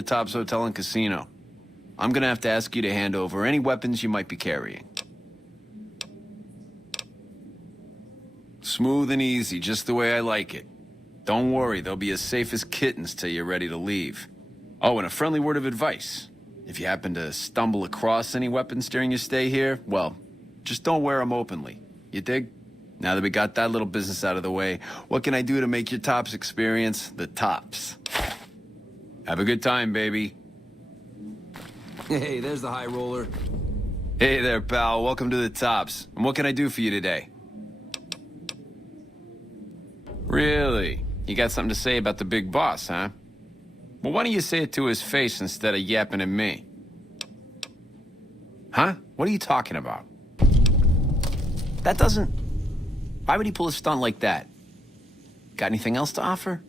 The Tops Hotel and Casino. I'm gonna have to ask you to hand over any weapons you might be carrying. Smooth and easy, just the way I like it. Don't worry, they'll be as safe as kittens till you're ready to leave. Oh, and a friendly word of advice. If you happen to stumble across any weapons during your stay here, well, just don't wear them openly. You dig? Now that we got that little business out of the way, what can I do to make your Tops experience the tops? Have a good time, baby. Hey, there's the high roller. Hey there, pal. Welcome to the Tops. And what can I do for you today? Really? You got something to say about the big boss, huh? Well, why don't you say it to his face instead of yapping at me? Huh? What are you talking about? That doesn't... Why would he pull a stunt like that? Got anything else to offer?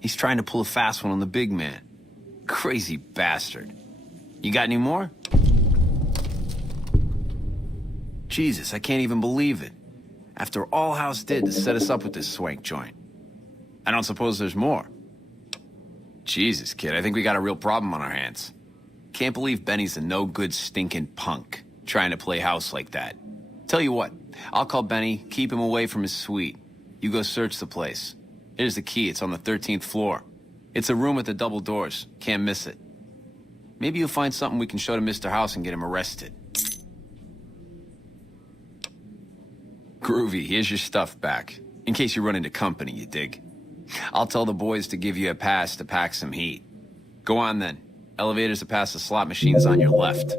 He's trying to pull a fast one on the big man. Crazy bastard. You got any more? Jesus, I can't even believe it. After all House did to set us up with this swank joint. I don't suppose there's more. Jesus, kid, I think we got a real problem on our hands. Can't believe Benny's a no-good stinking punk, trying to play house like that. Tell you what, I'll call Benny, keep him away from his suite. You go search the place. Here's the key, it's on the 13th floor. It's a room with the double doors, can't miss it. Maybe you'll find something we can show to Mr. House and get him arrested. Groovy, here's your stuff back. In case you run into company, you dig? I'll tell the boys to give you a pass to pack some heat. Go on then. Elevators to pass the slot machines on your left.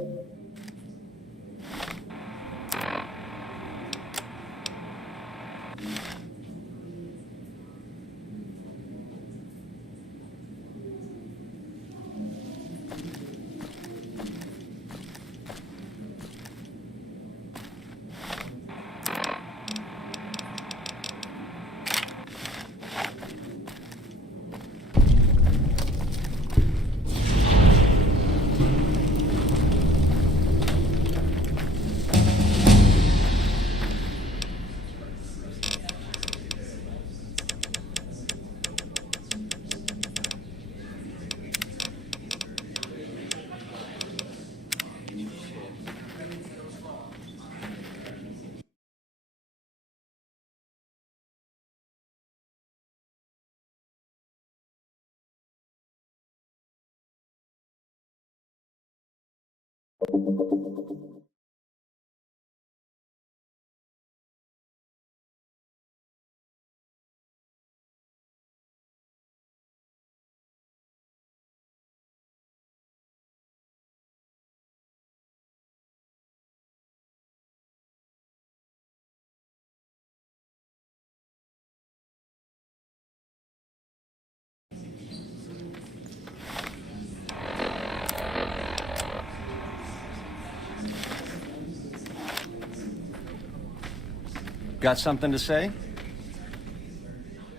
Got something to say?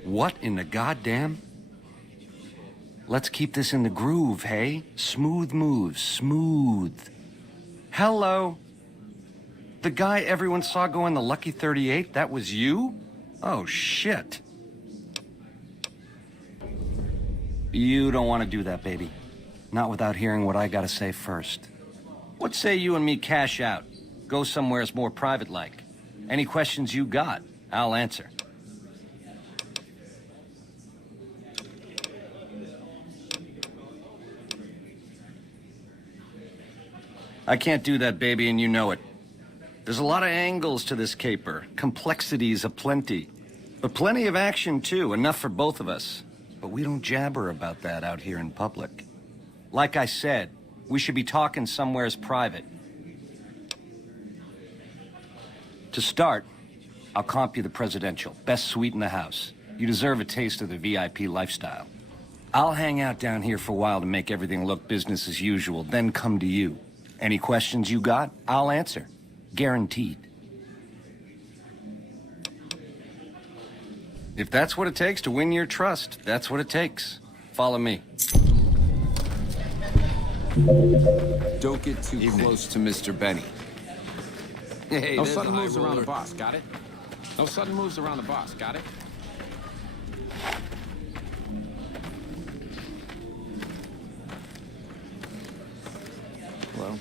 What in the goddamn? Let's keep this in the groove, hey? Smooth moves, smooth. Hello? The guy everyone saw go in the Lucky 38, that was you? Oh, shit. You don't want to do that, baby. Not without hearing what I gotta say first. What say you and me cash out? Go somewheres more private-like. Any questions you got, I'll answer. I can't do that, baby, and you know it. There's a lot of angles to this caper, complexities aplenty. But plenty of action, too, enough for both of us. But we don't jabber about that out here in public. Like I said, we should be talking somewheres private. To start, I'll comp you the presidential, best suite in the house. You deserve a taste of the VIP lifestyle. I'll hang out down here for a while to make everything look business as usual, then come to you. Any questions you got, I'll answer. Guaranteed. If that's what it takes to win your trust, that's what it takes. Follow me. Don't get too close to Mr. Benny. Hey, no sudden moves around the boss, got it? No sudden moves around the boss, got it? Well.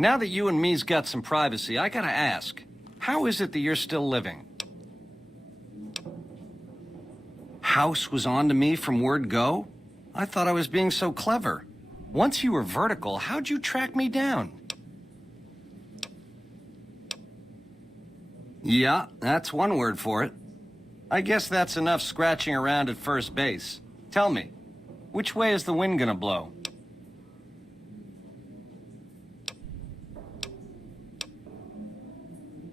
Now that you and me's got some privacy, I gotta ask, how is it that you're still living? House was on to me from word go? I thought I was being so clever. Once you were vertical, how'd you track me down? Yeah, that's one word for it. I guess that's enough scratching around at first base. Tell me, which way is the wind gonna blow?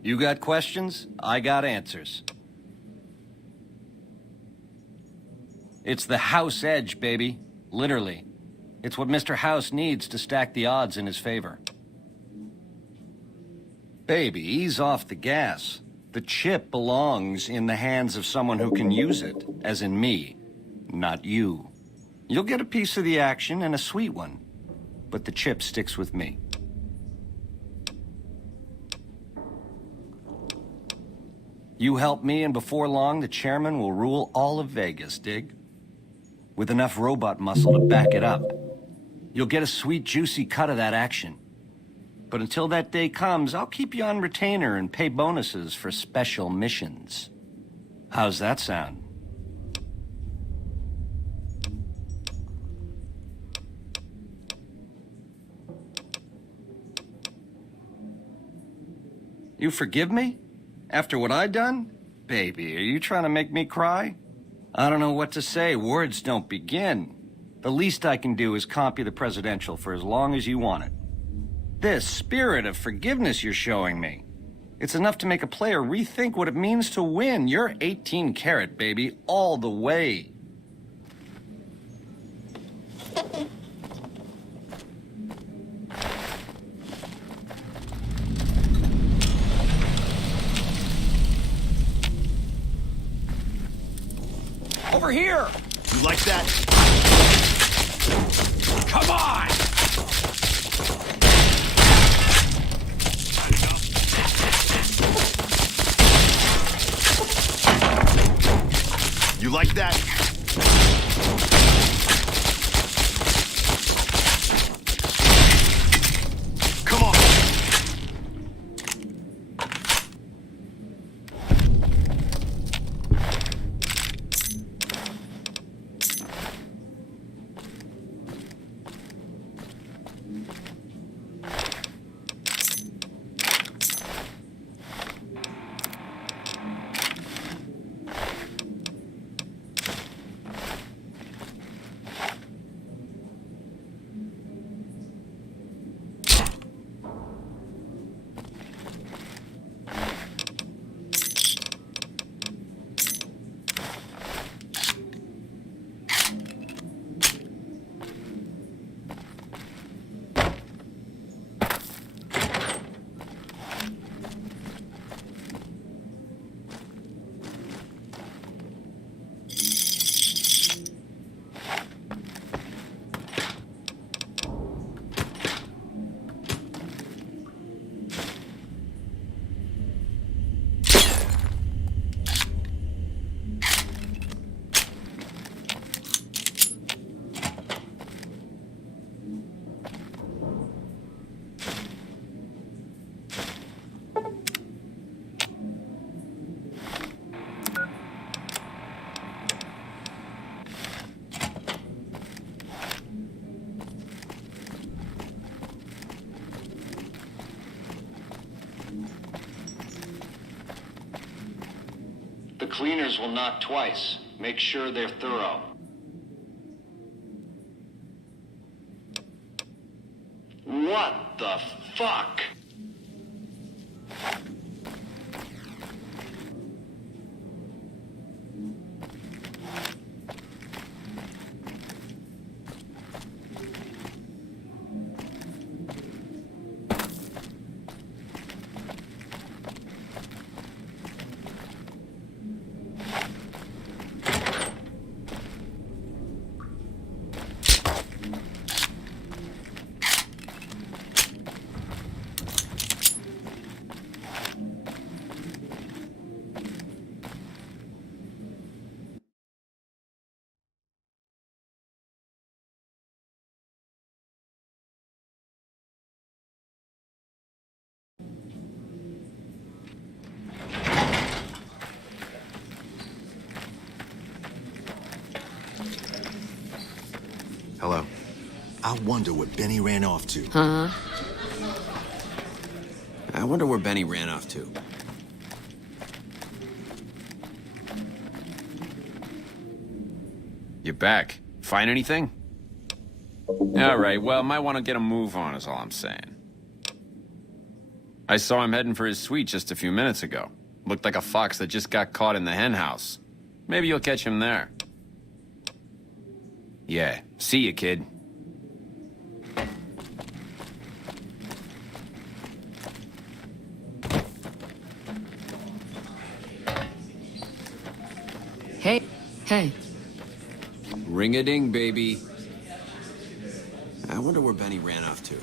You got questions? I got answers. It's the House edge, baby. Literally. It's what Mr. House needs to stack the odds in his favor. Baby, ease off the gas. The chip belongs in the hands of someone who can use it, as in me, not you. You'll get a piece of the action and a sweet one, but the chip sticks with me. You help me, and before long, the chairman will rule all of Vegas, dig? With enough robot muscle to back it up. You'll get a sweet, juicy cut of that action. But until that day comes, I'll keep you on retainer and pay bonuses for special missions. How's that sound? You forgive me? After what I done? Baby, are you trying to make me cry? I don't know what to say. Words don't begin. The least I can do is comp you the presidential for as long as you want it. This spirit of forgiveness you're showing me, it's enough to make a player rethink what it means to win. You're 18 karat, baby, all the way. Over here! You like that? Come on! You like that? Come on. The cleaners will knock twice. Make sure they're thorough. What the fuck? Hello. I wonder what Benny ran off to. Huh? I wonder where Benny ran off to. You back? Find anything? All right, well, might want to get a move on is all I'm saying. I saw him heading for his suite just a few minutes ago. Looked like a fox that just got caught in the hen house. Maybe you'll catch him there. Yeah, see you, kid. Hey. Ring-a-ding, baby. I wonder where Benny ran off to.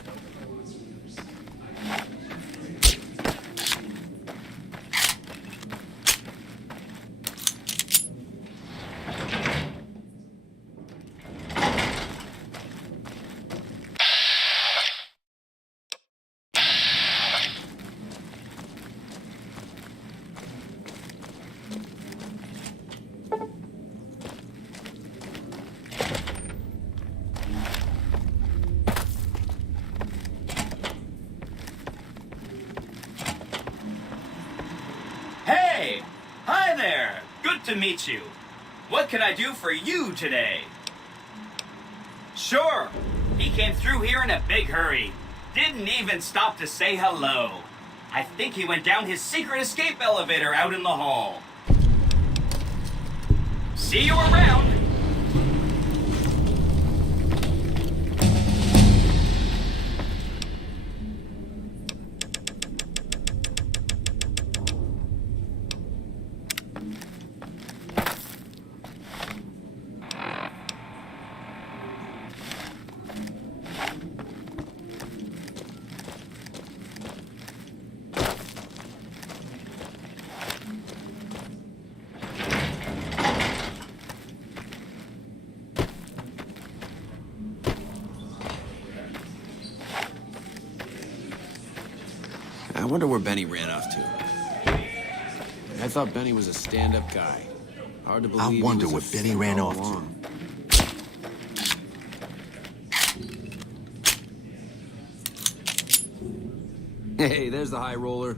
Hey! Hi there! Good to meet you. What can I do for you today? Sure. He came through here in a big hurry. Didn't even stop to say hello. I think he went down his secret escape elevator out in the hall. See you around! I wonder where Benny ran off to. I thought Benny was a stand-up guy. Hard to believe. I he wonder was a what Benny fake ran all off to. along. Hey, there's the high roller.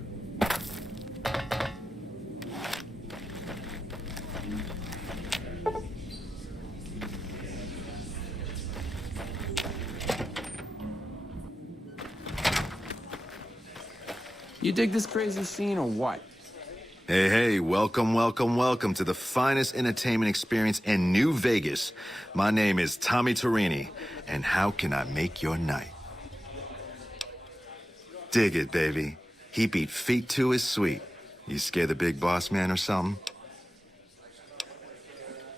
You dig this crazy scene or what? Hey, welcome to the finest entertainment experience in New Vegas. My name is Tommy Torini, and how can I make your night? Dig it, baby. He beat feet to his suite. You scare the big boss man or something?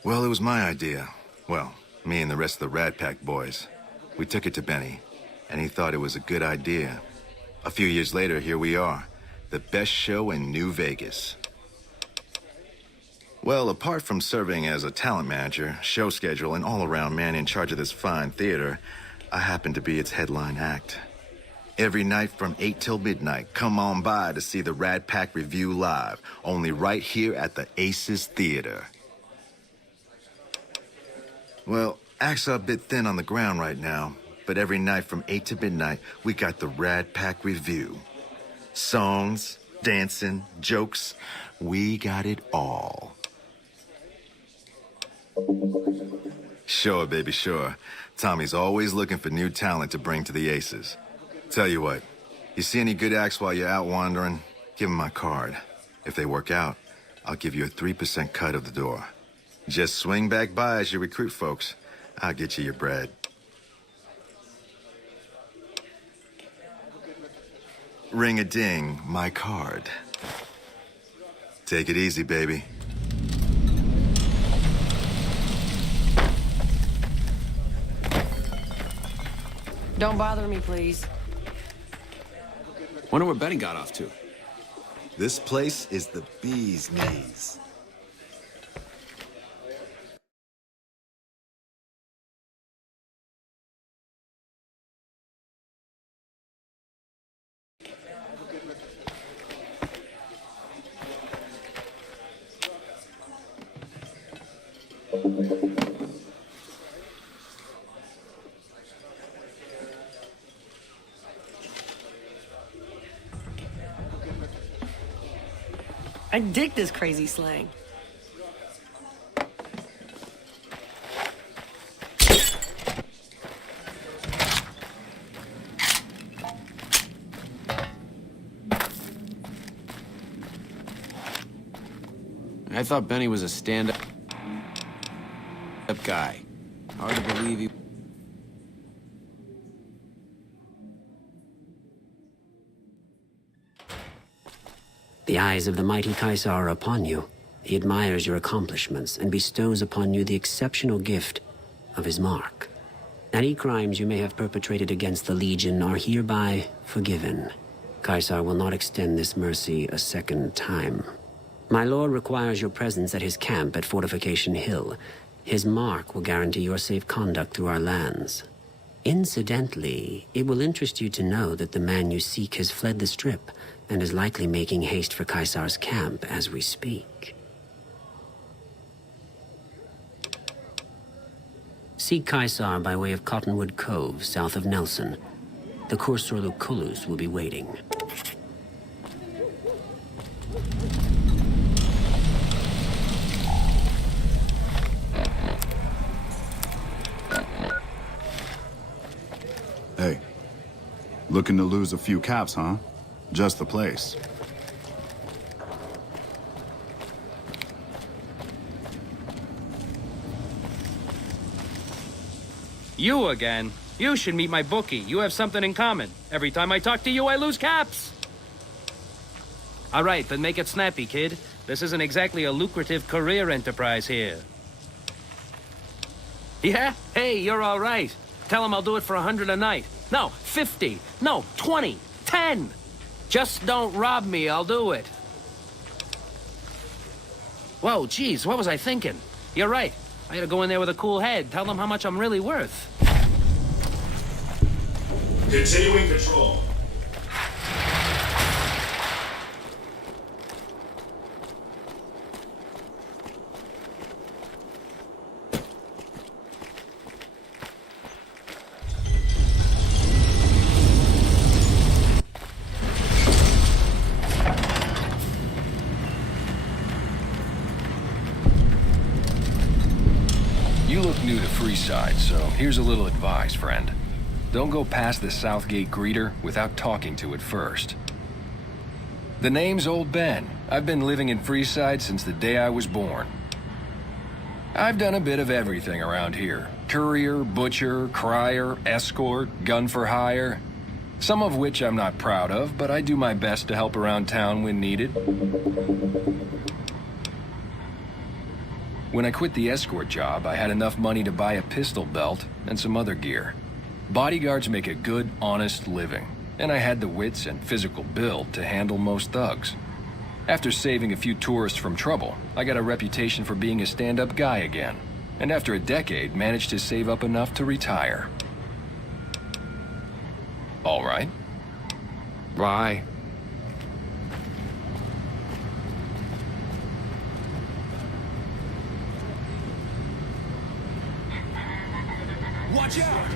Well, it was my idea. Well, me and the rest of the Rat Pack boys. We took it to Benny, and he thought it was a good idea. A few years later, here we are. The best show in New Vegas. Well, apart from serving as a talent manager, show schedule, and all-around man in charge of this fine theater, I happen to be its headline act. Every night from 8 till midnight, come on by to see the Rat Pack Review live, only right here at the Aces Theater. Well, acts are a bit thin on the ground right now, but every night from 8 to midnight, we got the Rat Pack Review. Songs, dancing, jokes, we got it all. Sure, baby, sure. Tommy's always looking for new talent to bring to the Aces. Tell you what, you see any good acts while you're out wandering, give 'em my card. If they work out, I'll give you a 3% cut of the door. Just swing back by as you recruit folks. I'll get you your bread. Ring-a-ding, my card. Take it easy, baby. Don't bother me, please. Wonder where Benny got off to. This place is the bee's knees. I dig this crazy slang. I thought Benny was a stand-up guy. Hard to believe he... The eyes of the mighty Caesar are upon you. He admires your accomplishments and bestows upon you the exceptional gift of his mark. Any crimes you may have perpetrated against the Legion are hereby forgiven. Caesar will not extend this mercy a second time. My lord requires your presence at his camp at Fortification Hill. His mark will guarantee your safe conduct through our lands. Incidentally, it will interest you to know that the man you seek has fled the Strip and is likely making haste for Caesar's camp as we speak. Seek Caesar by way of Cottonwood Cove, south of Nelson. The Cursor Lucullus will be waiting. Hey, looking to lose a few caps, huh? Just the place. You again? You should meet my bookie. You have something in common. Every time I talk to you, I lose caps. All right, then make it snappy, kid. This isn't exactly a lucrative career enterprise here. Yeah? Hey, you're all right. Tell him I'll do it for 100 a night. No, 50. No, 20. 10. Just don't rob me, I'll do it. Whoa, geez, what was I thinking? You're right. I gotta go in there with a cool head. Tell them how much I'm really worth. Continuing patrol. You look new to Freeside, so here's a little advice, friend. Don't go past the Southgate greeter without talking to it first. The name's Old Ben. I've been living in Freeside since the day I was born. I've done a bit of everything around here. Courier, butcher, crier, escort, gun for hire. Some of which I'm not proud of, but I do my best to help around town when needed. When I quit the escort job, I had enough money to buy a pistol belt and some other gear. Bodyguards make a good, honest living, and I had the wits and physical build to handle most thugs. After saving a few tourists from trouble, I got a reputation for being a stand-up guy again, and after a decade, managed to save up enough to retire. All right. Bye. Watch out!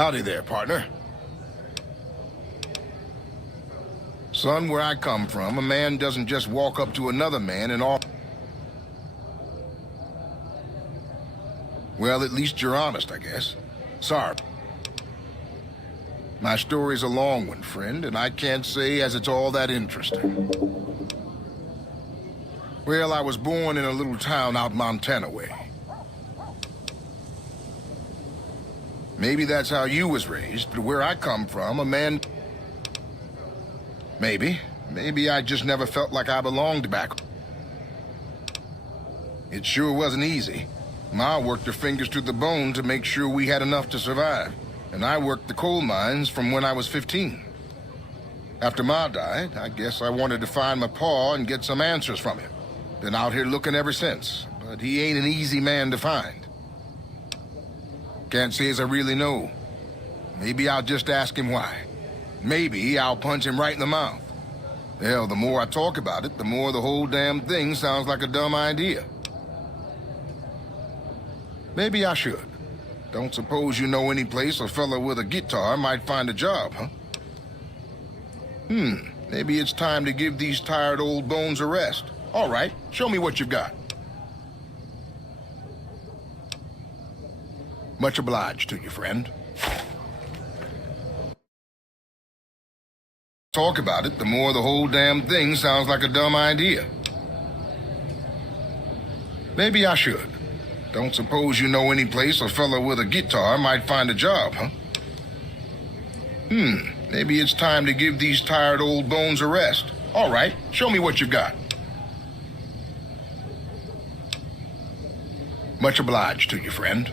Howdy there, partner. Son, where I come from, a man doesn't just walk up to another man and offer... Well, at least you're honest, I guess. Sorry. My story's a long one, friend, and I can't say as it's all that interesting. Well, I was born in a little town out Montana way. Maybe that's how you was raised, but where I come from, a man... Maybe I just never felt like I belonged back. It sure wasn't easy. Ma worked her fingers to the bone to make sure we had enough to survive. And I worked the coal mines from when I was 15. After Ma died, I guess I wanted to find my pa and get some answers from him. Been out here looking ever since, but he ain't an easy man to find. Can't say as I really know. Maybe I'll just ask him why. Maybe I'll punch him right in the mouth. Hell, the more I talk about it, the more the whole damn thing sounds like a dumb idea. Maybe I should. Don't suppose you know any place a fella with a guitar might find a job, huh? Maybe it's time to give these tired old bones a rest. All right, show me what you've got. Much obliged to you, friend. Talk about it, the more the whole damn thing sounds like a dumb idea. Maybe I should. Don't suppose you know any place a fella with a guitar might find a job, huh? Maybe it's time to give these tired old bones a rest. All right, show me what you've got. Much obliged to you, friend.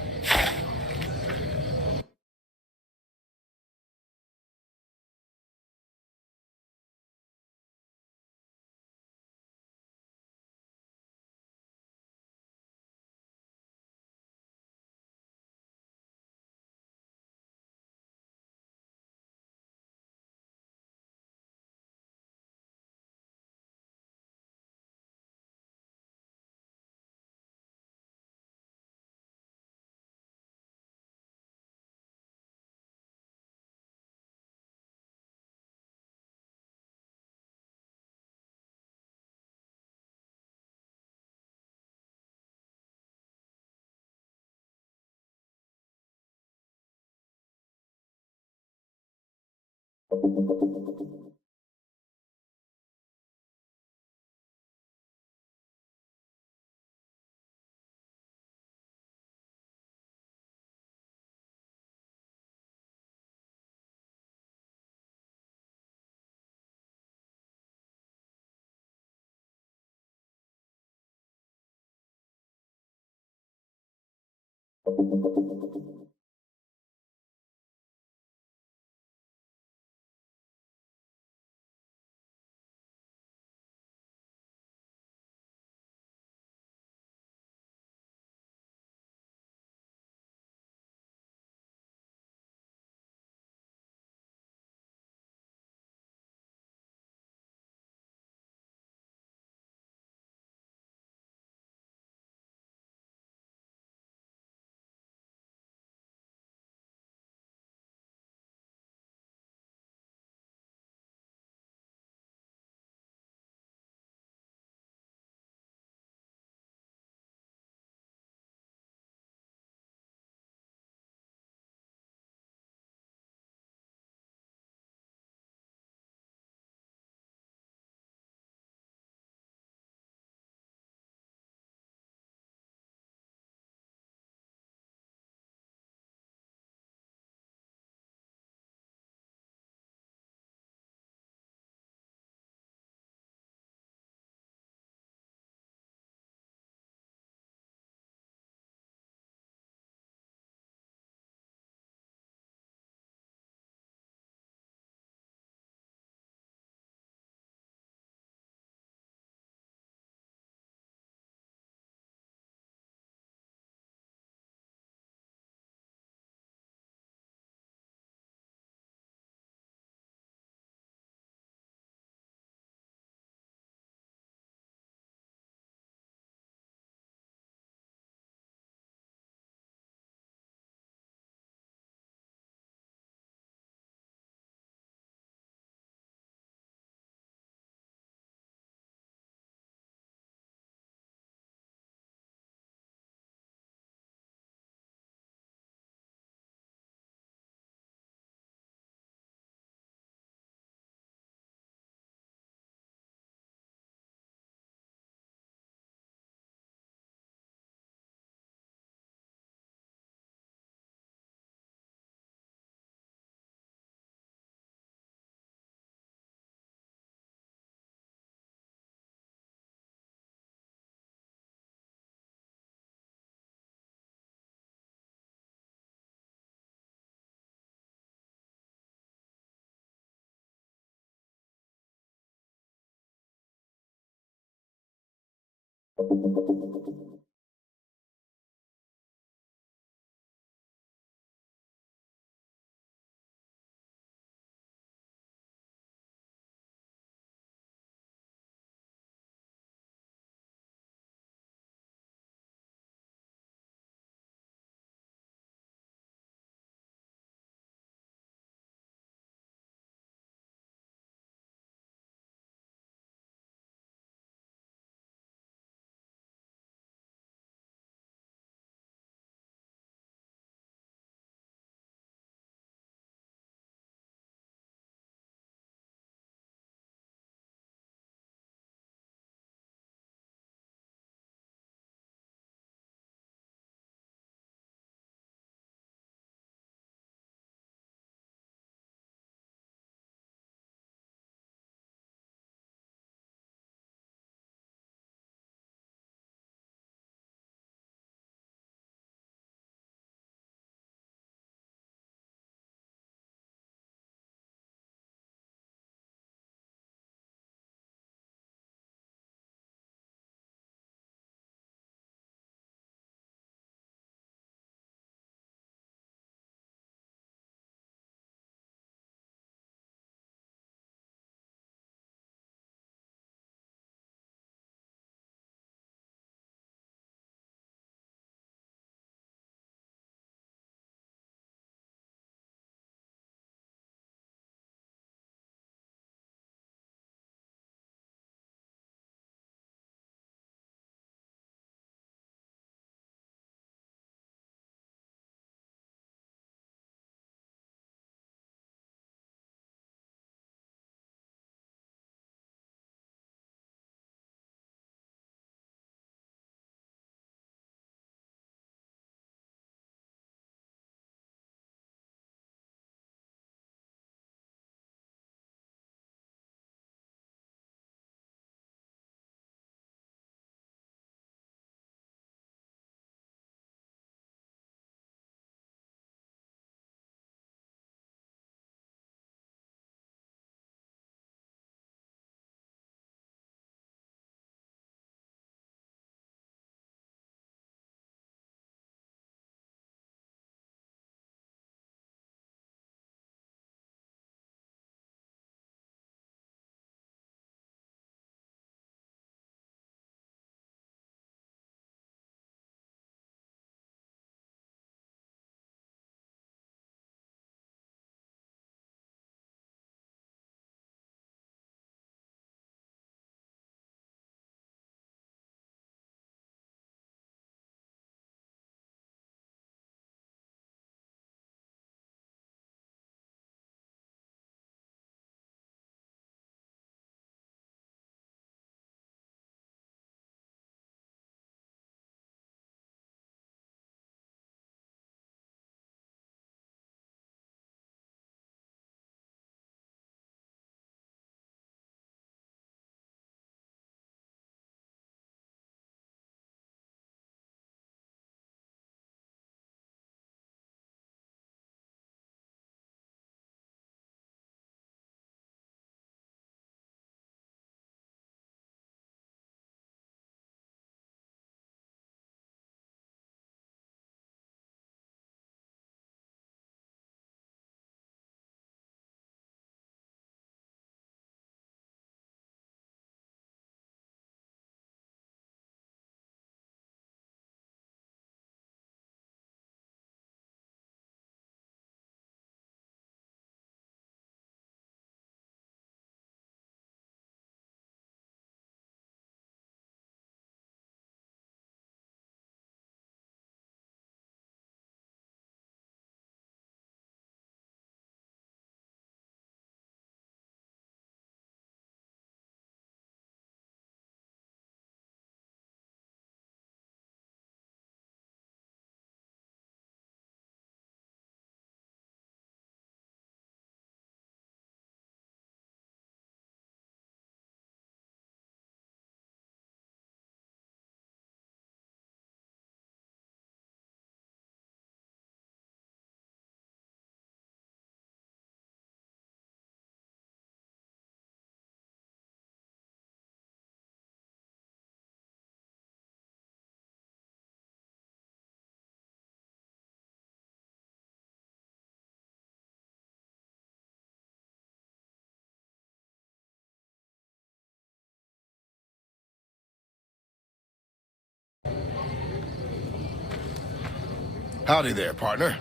Howdy there, partner.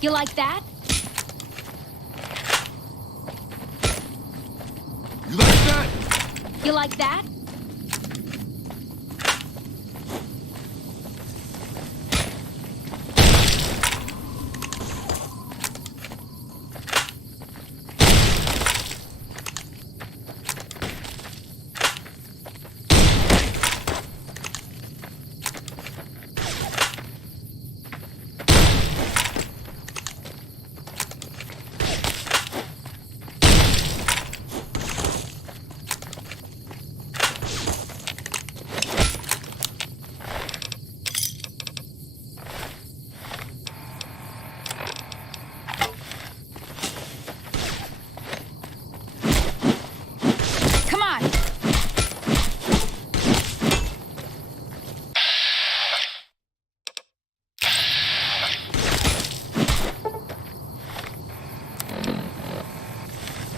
You like that? You like that? You like that? Come on!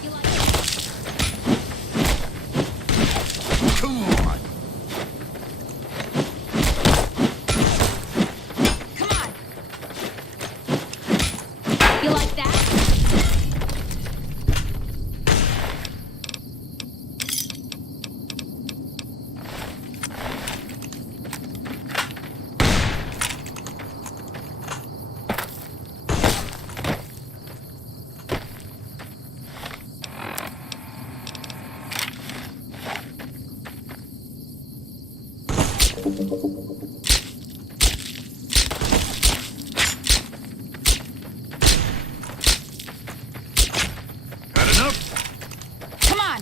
You like Come on. Come on! You like that? Had enough? Come on!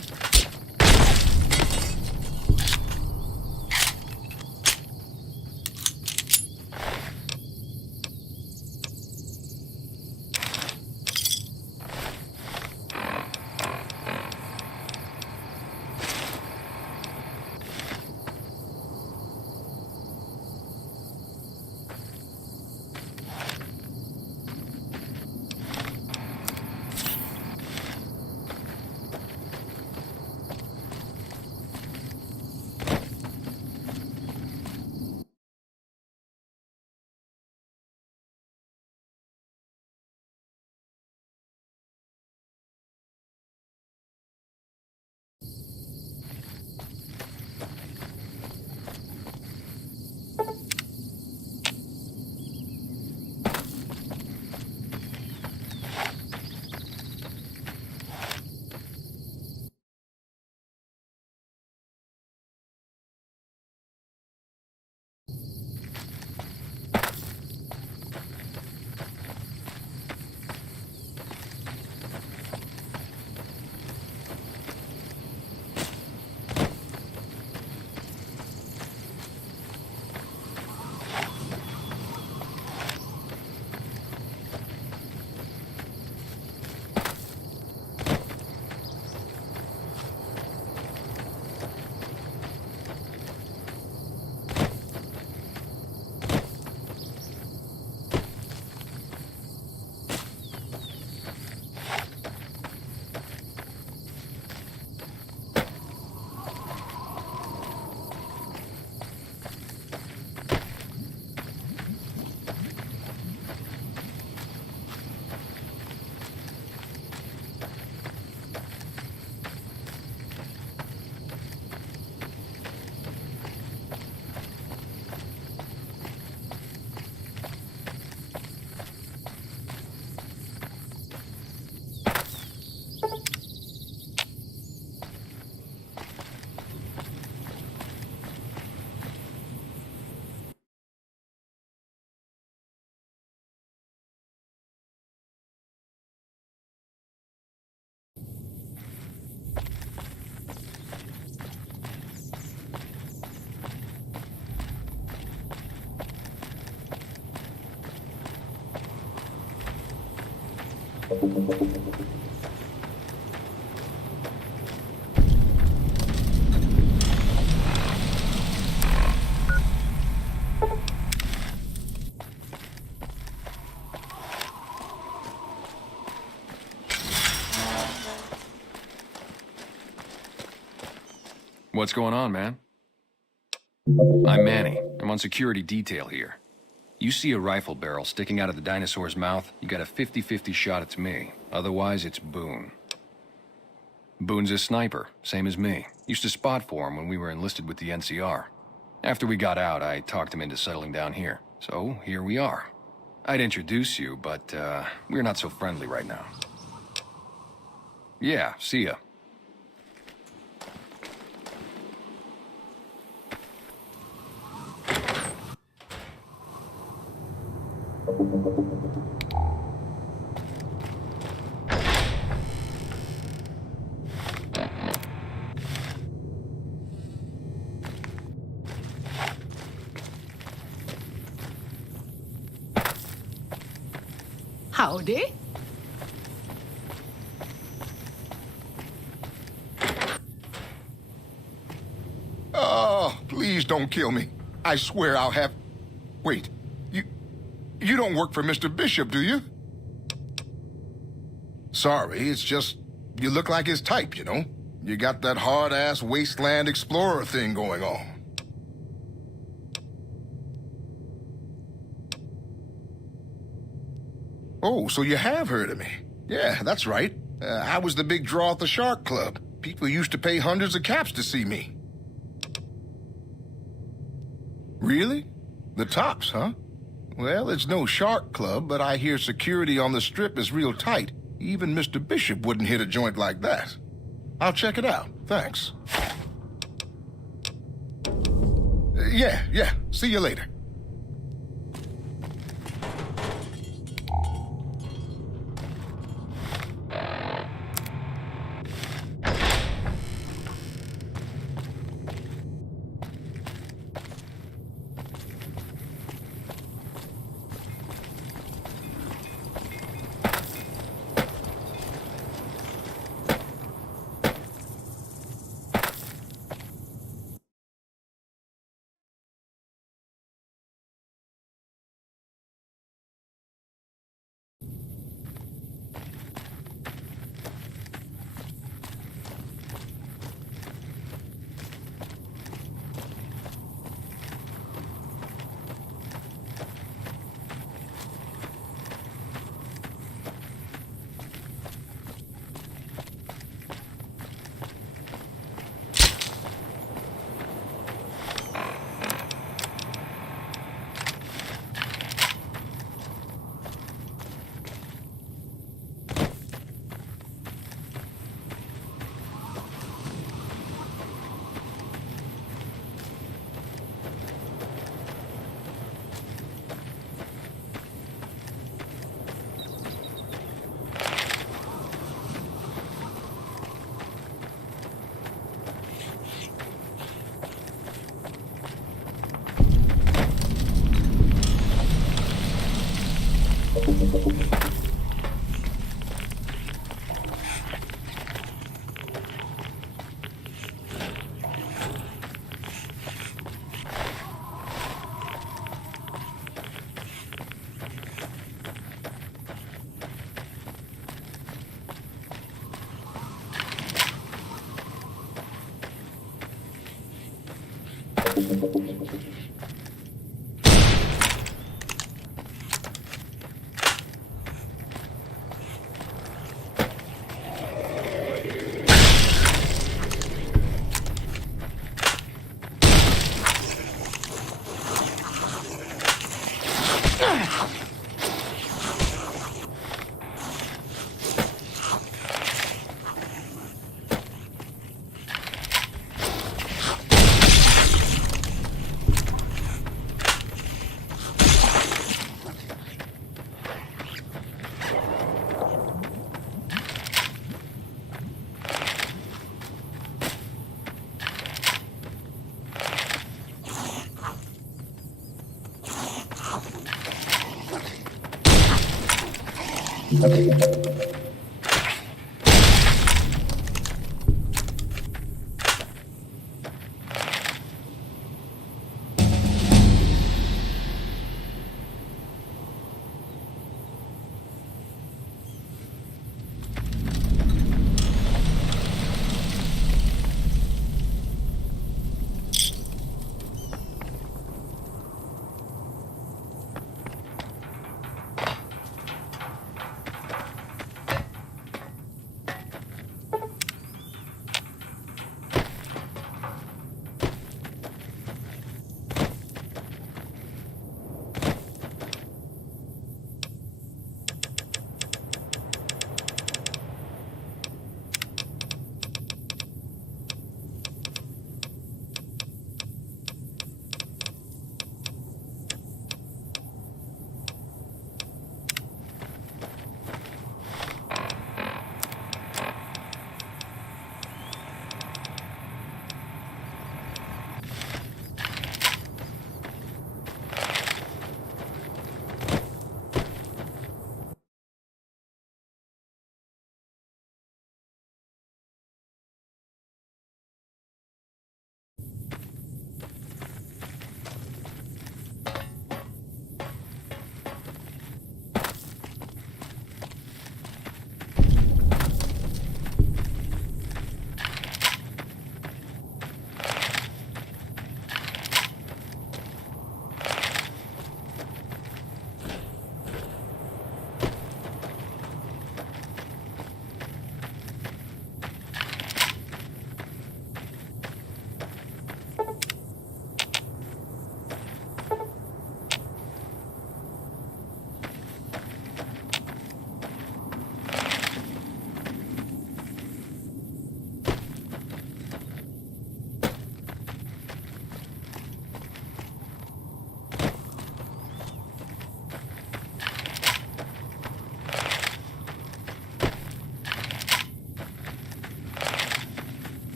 What's going on, man? I'm Manny. I'm on security detail here. You see a rifle barrel sticking out of the dinosaur's mouth, you got a 50-50 shot it's me. Otherwise, it's Boone. Boone's a sniper, same as me. Used to spot for him when we were enlisted with the NCR. After we got out, I talked him into settling down here. So, here we are. I'd introduce you, but, we're not so friendly right now. Yeah, see ya. Howdy. Oh, please don't kill me. I swear I'll have... Wait, you don't work for Mr. Bishop, do you? Sorry, it's just you look like his type, you know? You got that hard-ass wasteland explorer thing going on. Oh, so you have heard of me. Yeah, that's right. I was the big draw at the Shark Club. People used to pay hundreds of caps to see me. Really? The tops, huh? Well, it's no Shark Club, but I hear security on the Strip is real tight. Even Mr. Bishop wouldn't hit a joint like that. I'll check it out. Thanks. Yeah. See you later.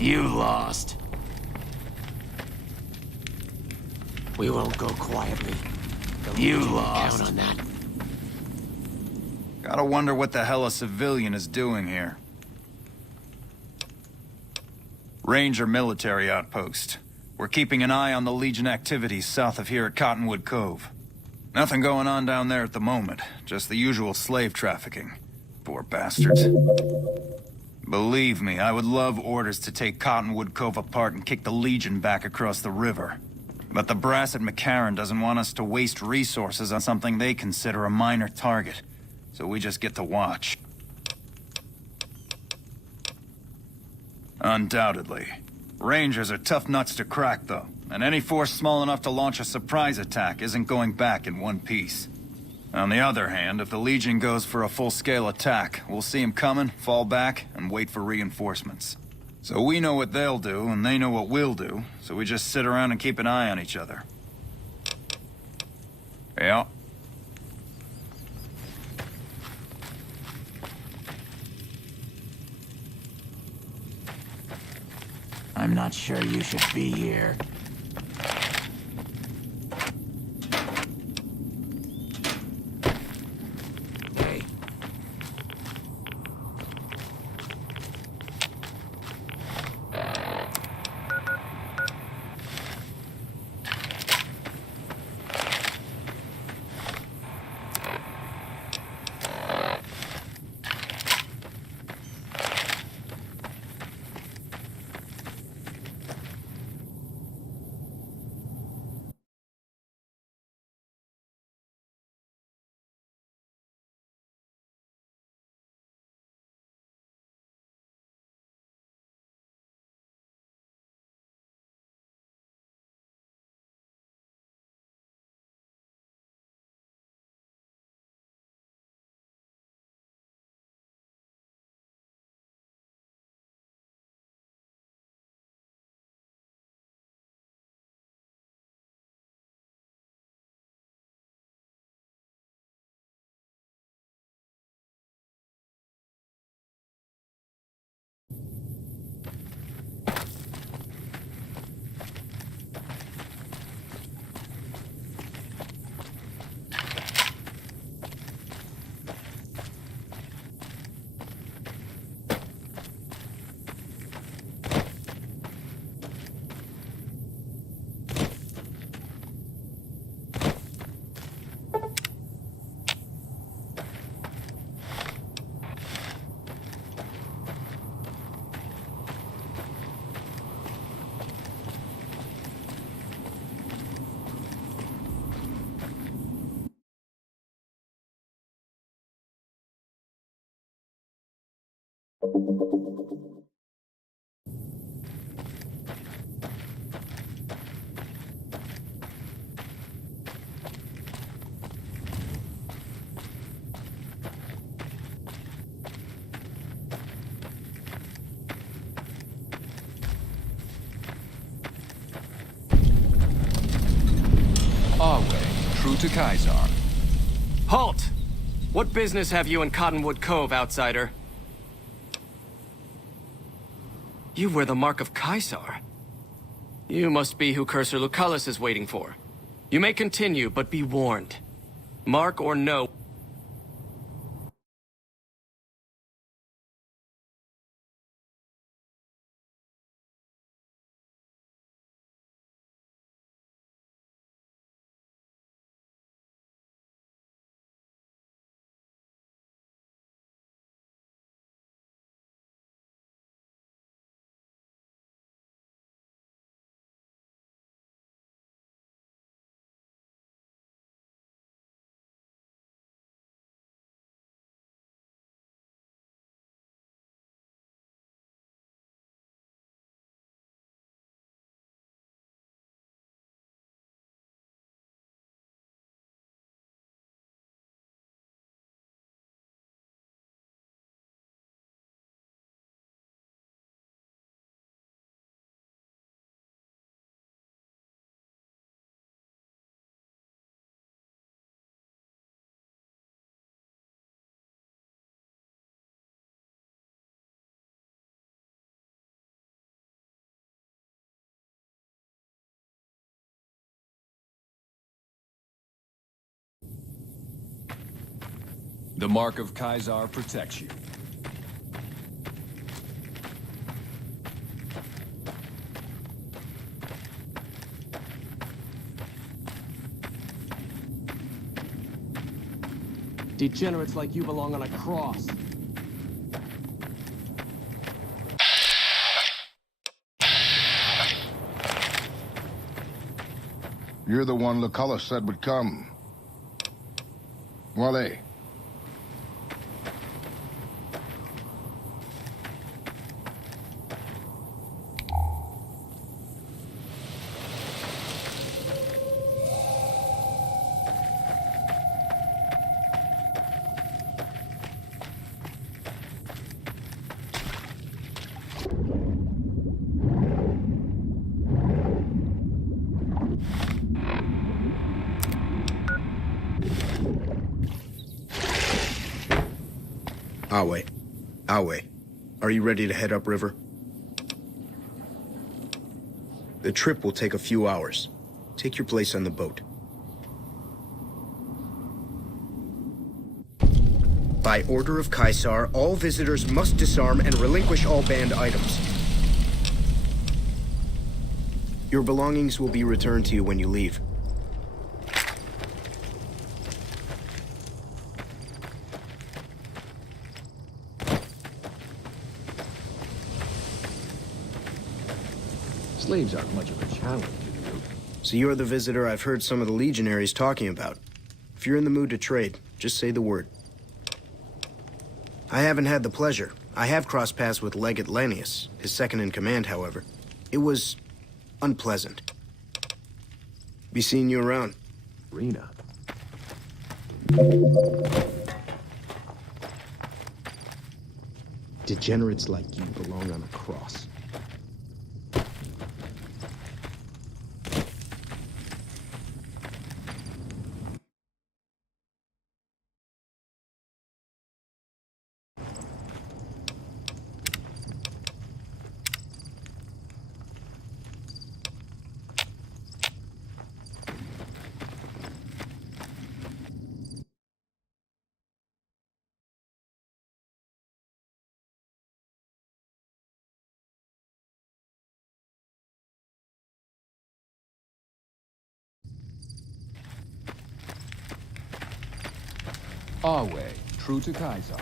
You lost. We won't go quietly. You lost. Count on that. Gotta wonder what the hell a civilian is doing here. Ranger military outpost. We're keeping an eye on the Legion activities south of here at Cottonwood Cove. Nothing going on down there at the moment, just the usual slave trafficking. Poor bastards. Believe me, I would love orders to take Cottonwood Cove apart and kick the Legion back across the river. But the brass at McCarran doesn't want us to waste resources on something they consider a minor target. So we just get to watch. Undoubtedly. Rangers are tough nuts to crack, though. And any force small enough to launch a surprise attack isn't going back in one piece. On the other hand, if the Legion goes for a full-scale attack, we'll see them coming, fall back, and wait for reinforcements. So we know what they'll do, and they know what we'll do, so we just sit around and keep an eye on each other. Yeah. I'm not sure you should be here. Hey. Our way, true to Kaisar. Halt! What business have you in Cottonwood Cove, outsider? You wear the mark of Kaisar. You must be who Cursor Lucullus is waiting for. You may continue, but be warned. Mark or no... The mark of Kaisar protects you. Degenerates like you belong on a cross. You're the one Lucullus said would come. Wale. Awe. Awe. Are you ready to head upriver? The trip will take a few hours. Take your place on the boat. By order of Kaisar, all visitors must disarm and relinquish all banned items. Your belongings will be returned to you when you leave. Slaves aren't much of a challenge to you. So you're the visitor I've heard some of the legionaries talking about. If you're in the mood to trade, just say the word. I haven't had the pleasure. I have crossed paths with Legate Lanius, his second in command, however. It was unpleasant. Be seeing you around. Rena. Degenerates like you belong on a cross. Our way, true to Kaisar.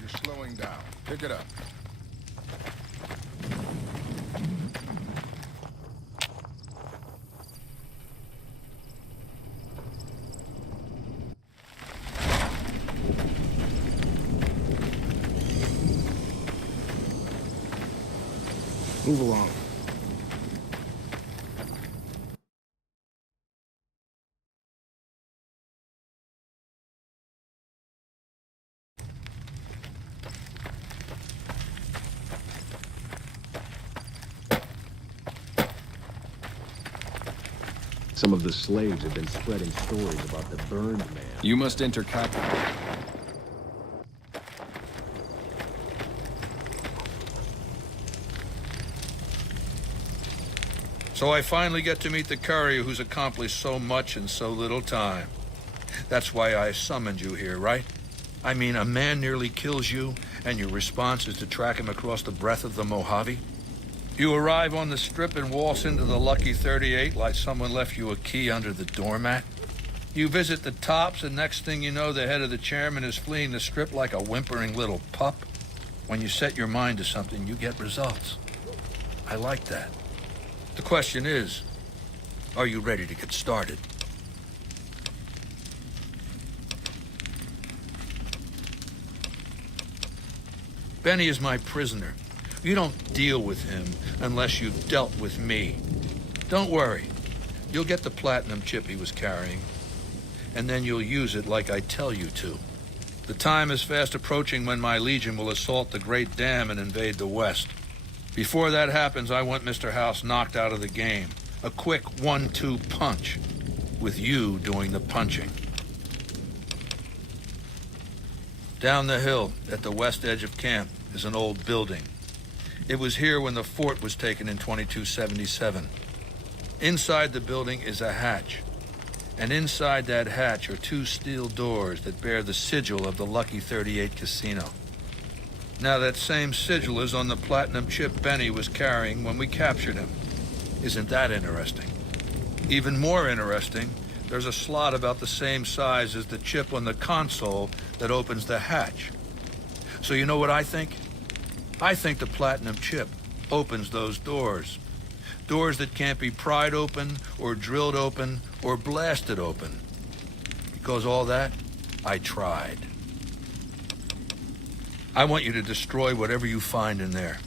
You're slowing down. Pick it up. Move along. Some of the slaves have been spreading stories about the burned man. You must enter Cotton. So I finally get to meet the courier who's accomplished so much in so little time. That's why I summoned you here, right? I mean, a man nearly kills you, and your response is to track him across the breadth of the Mojave? You arrive on the strip and waltz into the Lucky 38 like someone left you a key under the doormat? You visit the tops, and next thing you know, the head of the chairman is fleeing the strip like a whimpering little pup? When you set your mind to something, you get results. I like that. The question is, are you ready to get started? Benny is my prisoner. You don't deal with him unless you've dealt with me. Don't worry. You'll get the platinum chip he was carrying, and then you'll use it like I tell you to. The time is fast approaching when my Legion will assault the Great Dam and invade the West. Before that happens, I want Mr. House knocked out of the game. A quick 1-2 punch, with you doing the punching. Down the hill, at the west edge of camp, is an old building. It was here when the fort was taken in 2277. Inside the building is a hatch. And inside that hatch are 2 steel doors that bear the sigil of the Lucky 38 Casino. Now that same sigil is on the platinum chip Benny was carrying when we captured him. Isn't that interesting? Even more interesting, there's a slot about the same size as the chip on the console that opens the hatch. So you know what I think? I think the platinum chip opens those doors. Doors that can't be pried open, or drilled open, or blasted open. Because all that, I tried. I want you to destroy whatever you find in there.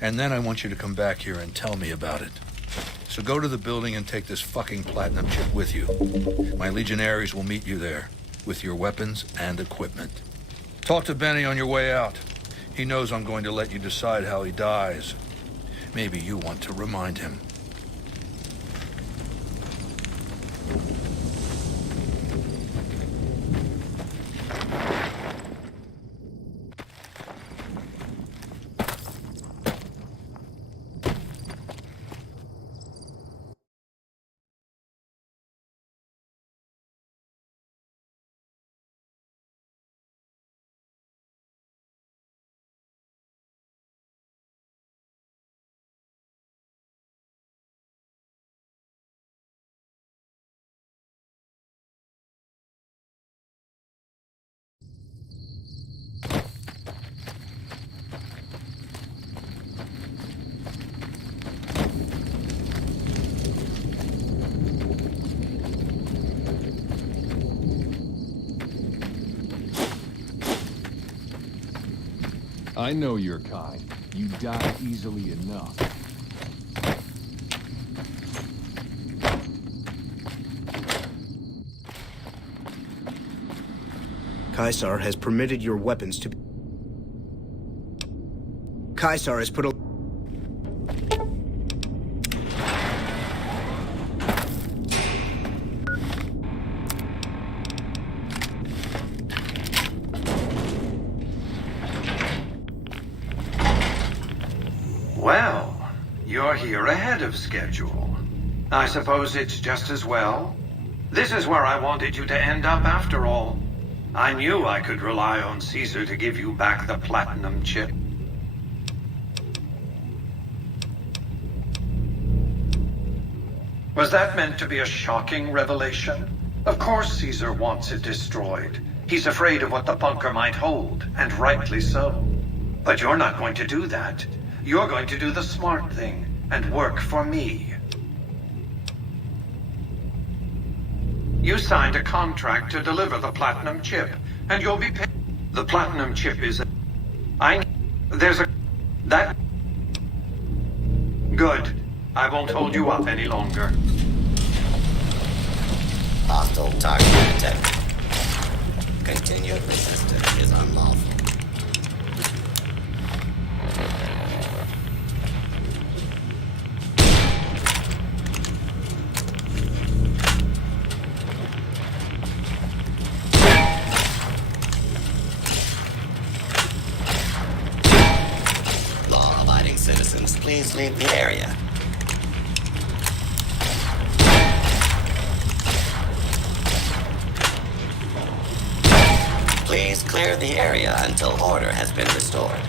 And then I want you to come back here and tell me about it. So go to the building and take this fucking platinum chip with you. My legionaries will meet you there, with your weapons and equipment. Talk to Benny on your way out. He knows I'm going to let you decide how he dies. Maybe you want to remind him. I know your kind. You die easily enough. Caesar has permitted your weapons to be... Caesar has put a... Well, you're here ahead of schedule. I suppose it's just as well. This is where I wanted you to end up after all. I knew I could rely on Caesar to give you back the platinum chip. Was that meant to be a shocking revelation? Of course Caesar wants it destroyed. He's afraid of what the bunker might hold, and rightly so. But you're not going to do that. You're going to do the smart thing, and work for me. You signed a contract to deliver the platinum chip, and you'll be paid. The platinum chip is... There's a... That... Good. I won't hold you up any longer. Hostile target detected. Continued resistance is unlawful. Law-abiding citizens, please leave the area. Please clear the area until order has been restored.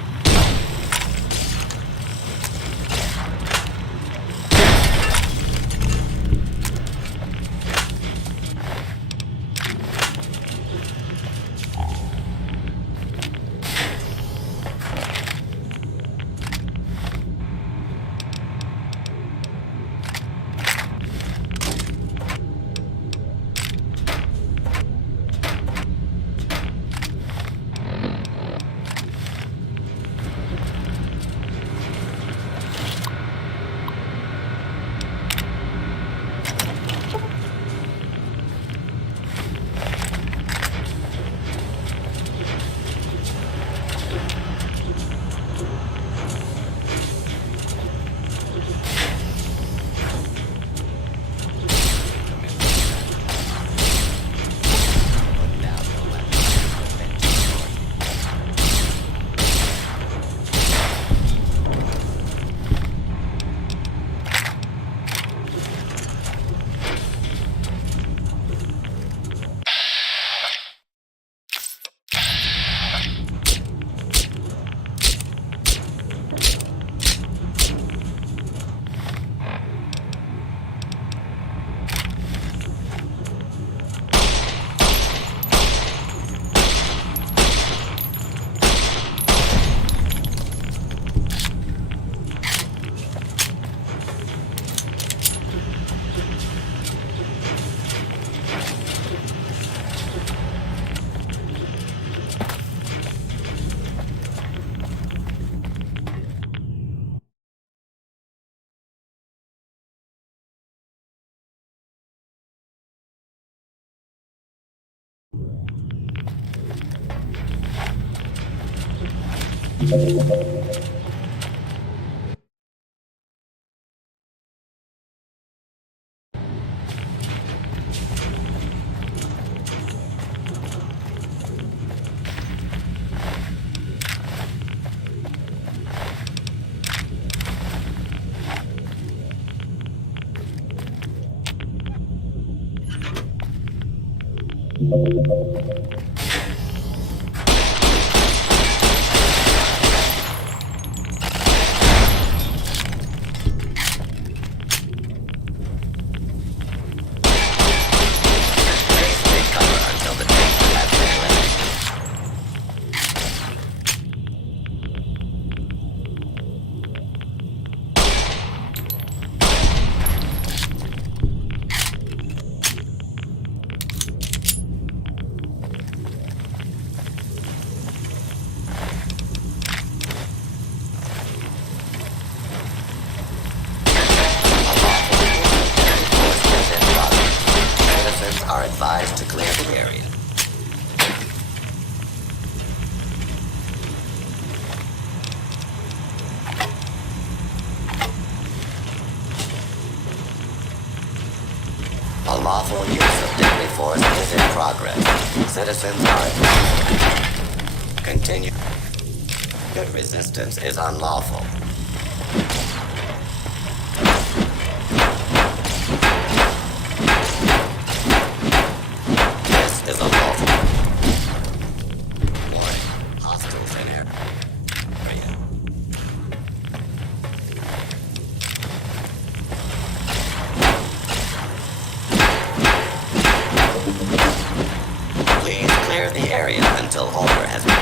Are advised to clear the area. A lawful use of deadly force is in progress. Citizens are advised. Continue. Good resistance is unlawful. Is a lawful. Warning. Hostiles in area. Please clear the area until order has been.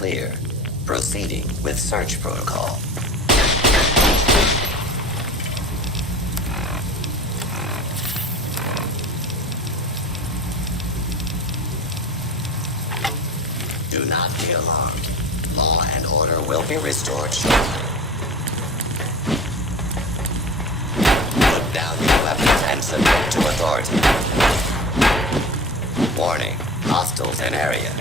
clear. Proceeding with search protocol. Do not be alarmed. Law and order will be restored shortly. Put down your weapons and submit to authority. Warning, hostiles in area.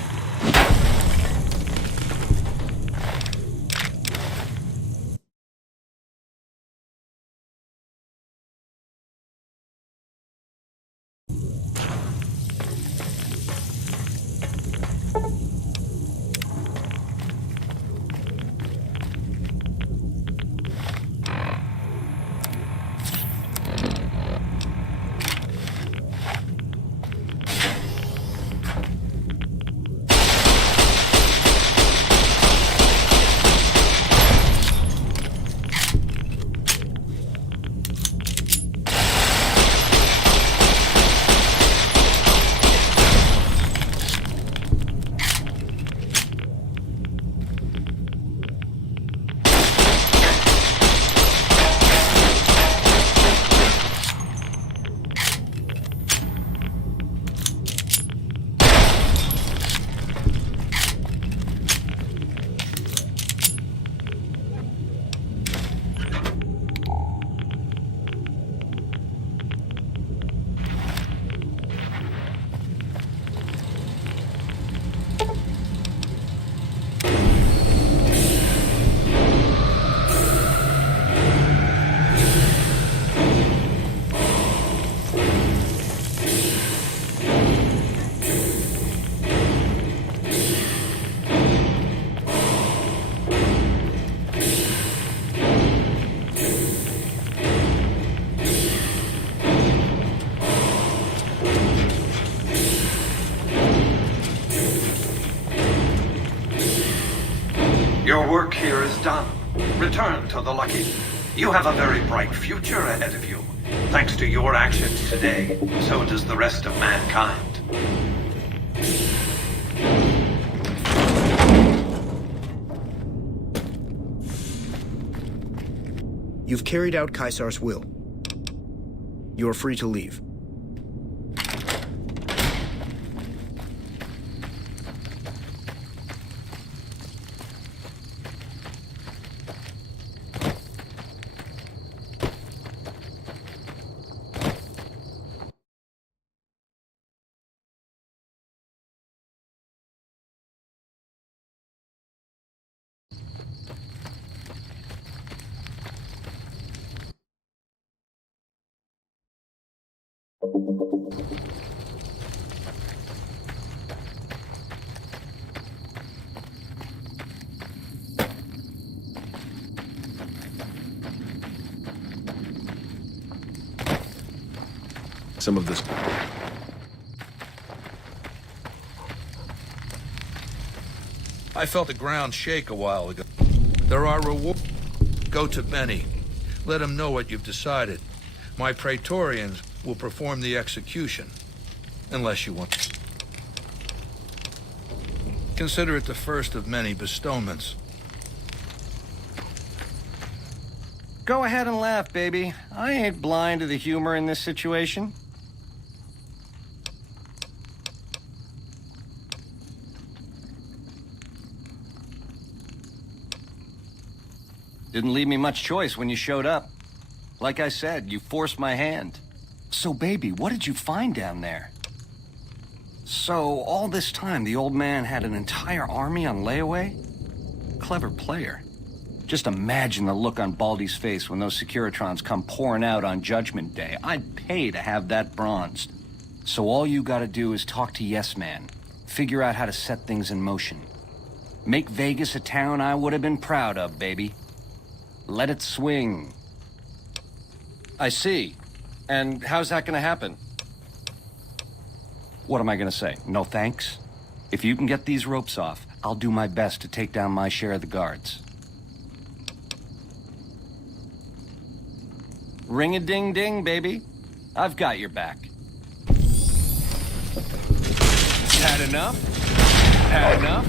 Your work here is done. Return to the Lucky. You have a very bright future ahead of you. Thanks to your actions today, so does the rest of mankind. You've carried out Caesar's will. You are free to leave. Some of this. I felt the ground shake a while ago. There are rewards. Go to Benny. Let him know what you've decided. My Praetorians will perform the execution. Unless you want. Consider it the first of many bestowments. Go ahead and laugh, baby. I ain't blind to the humor in this situation. Didn't leave me much choice when you showed up. Like I said, you forced my hand. So, baby, what did you find down there? So, all this time, the old man had an entire army on layaway? Clever player. Just imagine the look on Baldy's face when those Securitrons come pouring out on Judgment Day. I'd pay to have that bronzed. So all you gotta do is talk to Yes Man. Figure out how to set things in motion. Make Vegas a town I would have been proud of, baby. Let it swing. I see. And how's that gonna happen? What am I gonna say? No thanks? If you can get these ropes off, I'll do my best to take down my share of the guards. Ring-a-ding-ding, baby. I've got your back. Had enough? Had enough?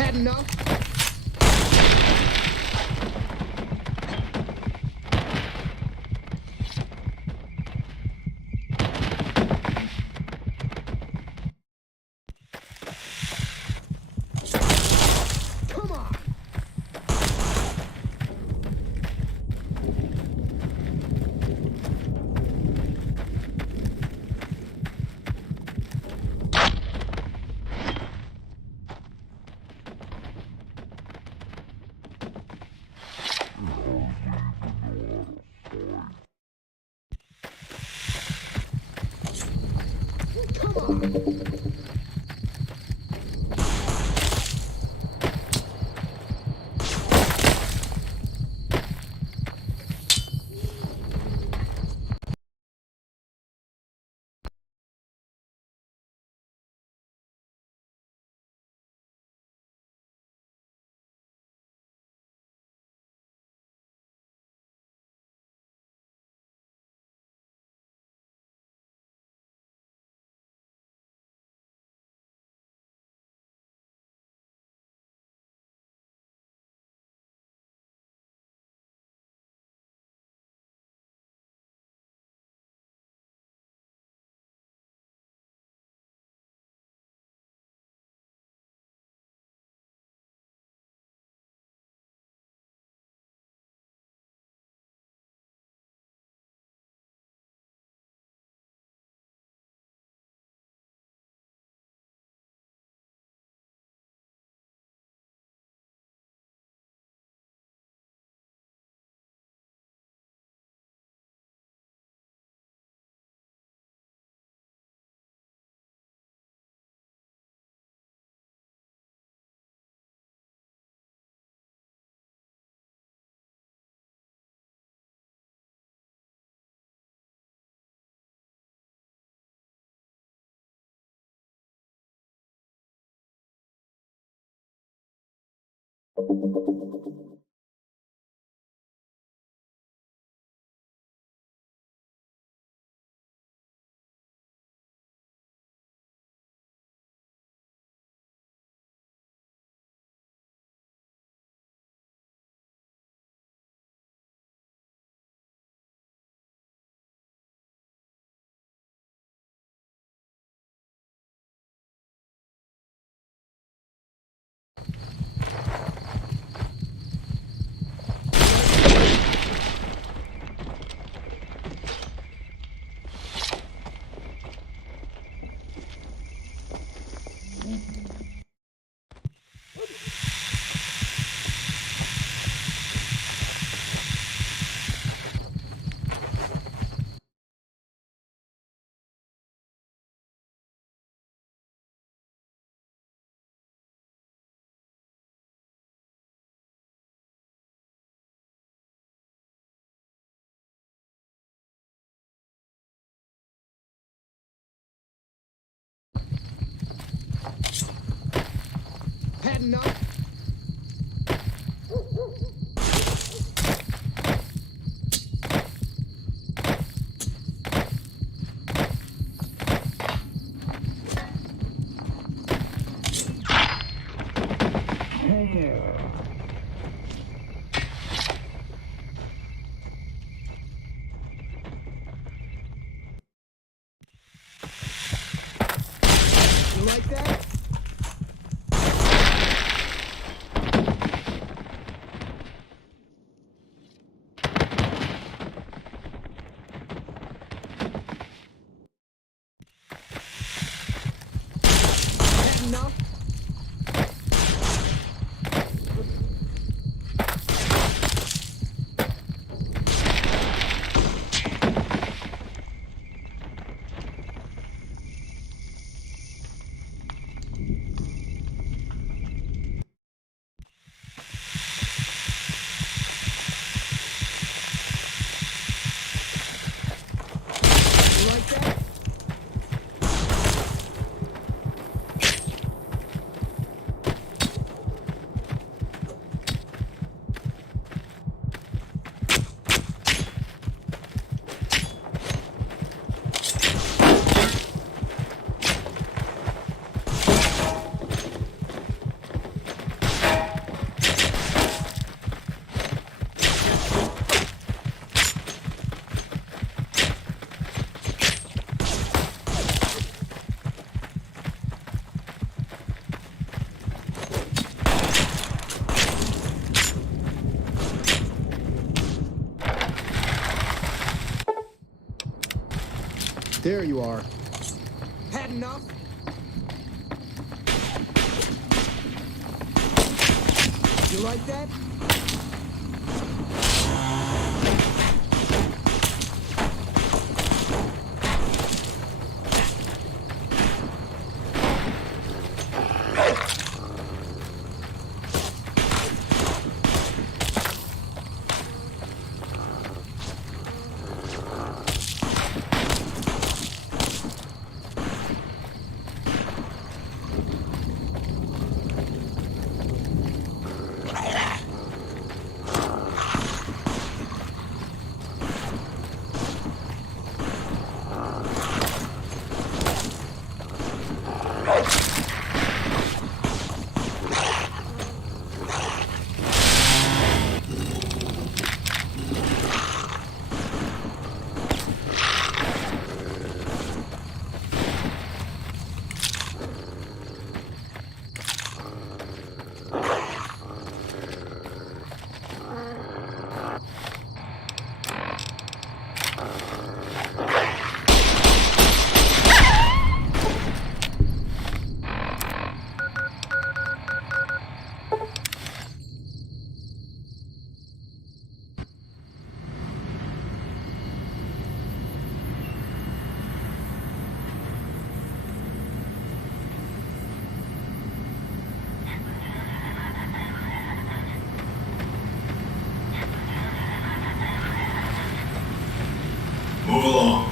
Had enough? Come on! Had enough? You like that? Had enough? You like that? There you are. Had enough? You like that? Move along.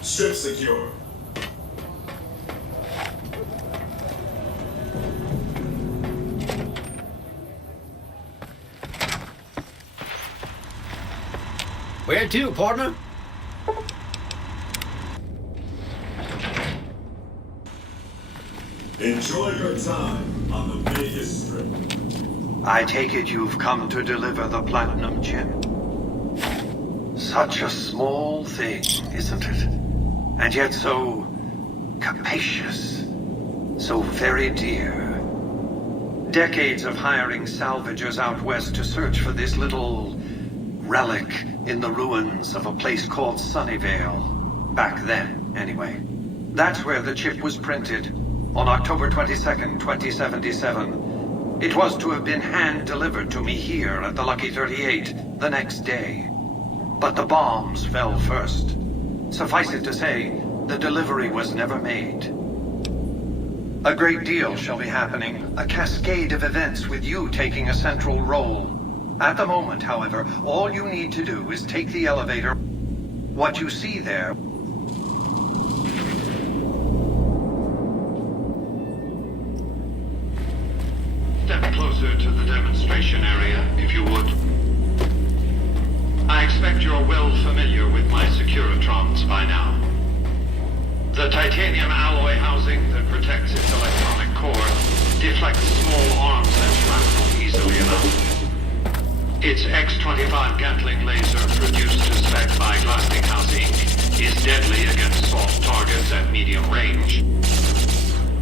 Strip secure. Where to, partner? Enjoy your time on the Vegas Strip. I take it you've come to deliver the platinum chip. Such a small thing, isn't it? And yet so capacious, so very dear. Decades of hiring salvagers out west to search for this little relic in the ruins of a place called Sunnyvale. Back then, anyway. That's where the chip was printed, on October 22nd, 2077. It was to have been hand-delivered to me here at the Lucky 38 the next day. But the bombs fell first. Suffice it to say, the delivery was never made. A great deal shall be happening, a cascade of events with you taking a central role. At the moment, however, all you need to do is take the elevator. What you see there... Step closer to the demonstration area, if you would. I expect you're well familiar with my Securitrons by now. The titanium alloy housing that protects its electronic core deflects small arms and shrapnel easily enough. Its X-25 Gatling laser, produced to spec by Glassinghouse Inc., is deadly against soft targets at medium range.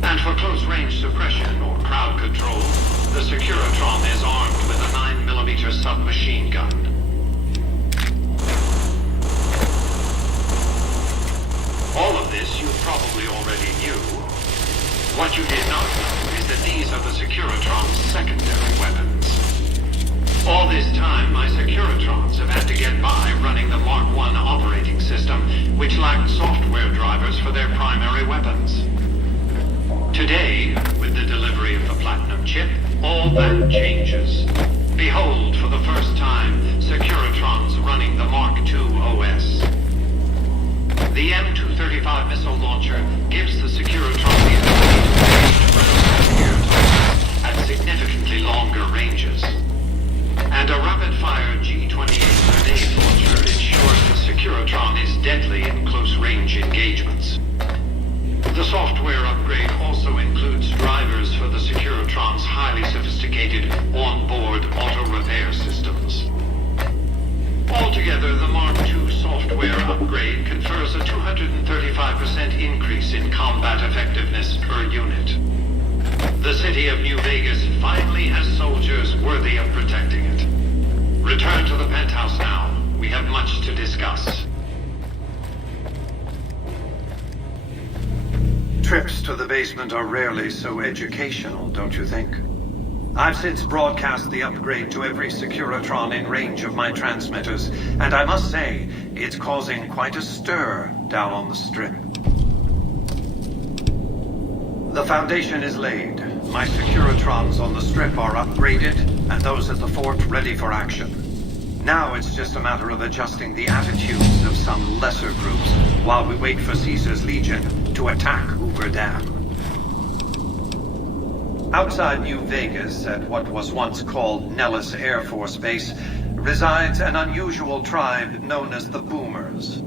And for close-range suppression or crowd control, the Securitron is armed with a 9mm submachine gun. All of this you probably already knew. What you did not know is that these are the Securitron's secondary weapons. All this time, my Securitrons have had to get by running the Mark I operating system, which lacked software drivers for their primary weapons. Today, with the delivery of the Platinum chip, all that changes. Behold, for the first time, Securitrons running the Mark II OS. The M235 missile launcher gives the Securitron the ability to engage air targets at significantly longer ranges. And a rapid-fire G-28 grenade launcher ensures the Securitron is deadly in close-range engagements. The software upgrade also includes drivers for the Securitron's highly sophisticated on-board auto-repair systems. Altogether, the Mark II software upgrade confers a 235% increase in combat effectiveness per unit. The city of New Vegas finally has soldiers worthy of protecting it. Return to the penthouse now. We have much to discuss. Trips to the basement are rarely so educational, don't you think? I've since broadcast the upgrade to every Securitron in range of my transmitters, and I must say, it's causing quite a stir down on the Strip. The foundation is laid. My Securitrons on the Strip are upgraded, and those at the fort ready for action. Now it's just a matter of adjusting the attitudes of some lesser groups while we wait for Caesar's Legion to attack Hoover Dam. Outside New Vegas, at what was once called Nellis Air Force Base, resides an unusual tribe known as the Boomers.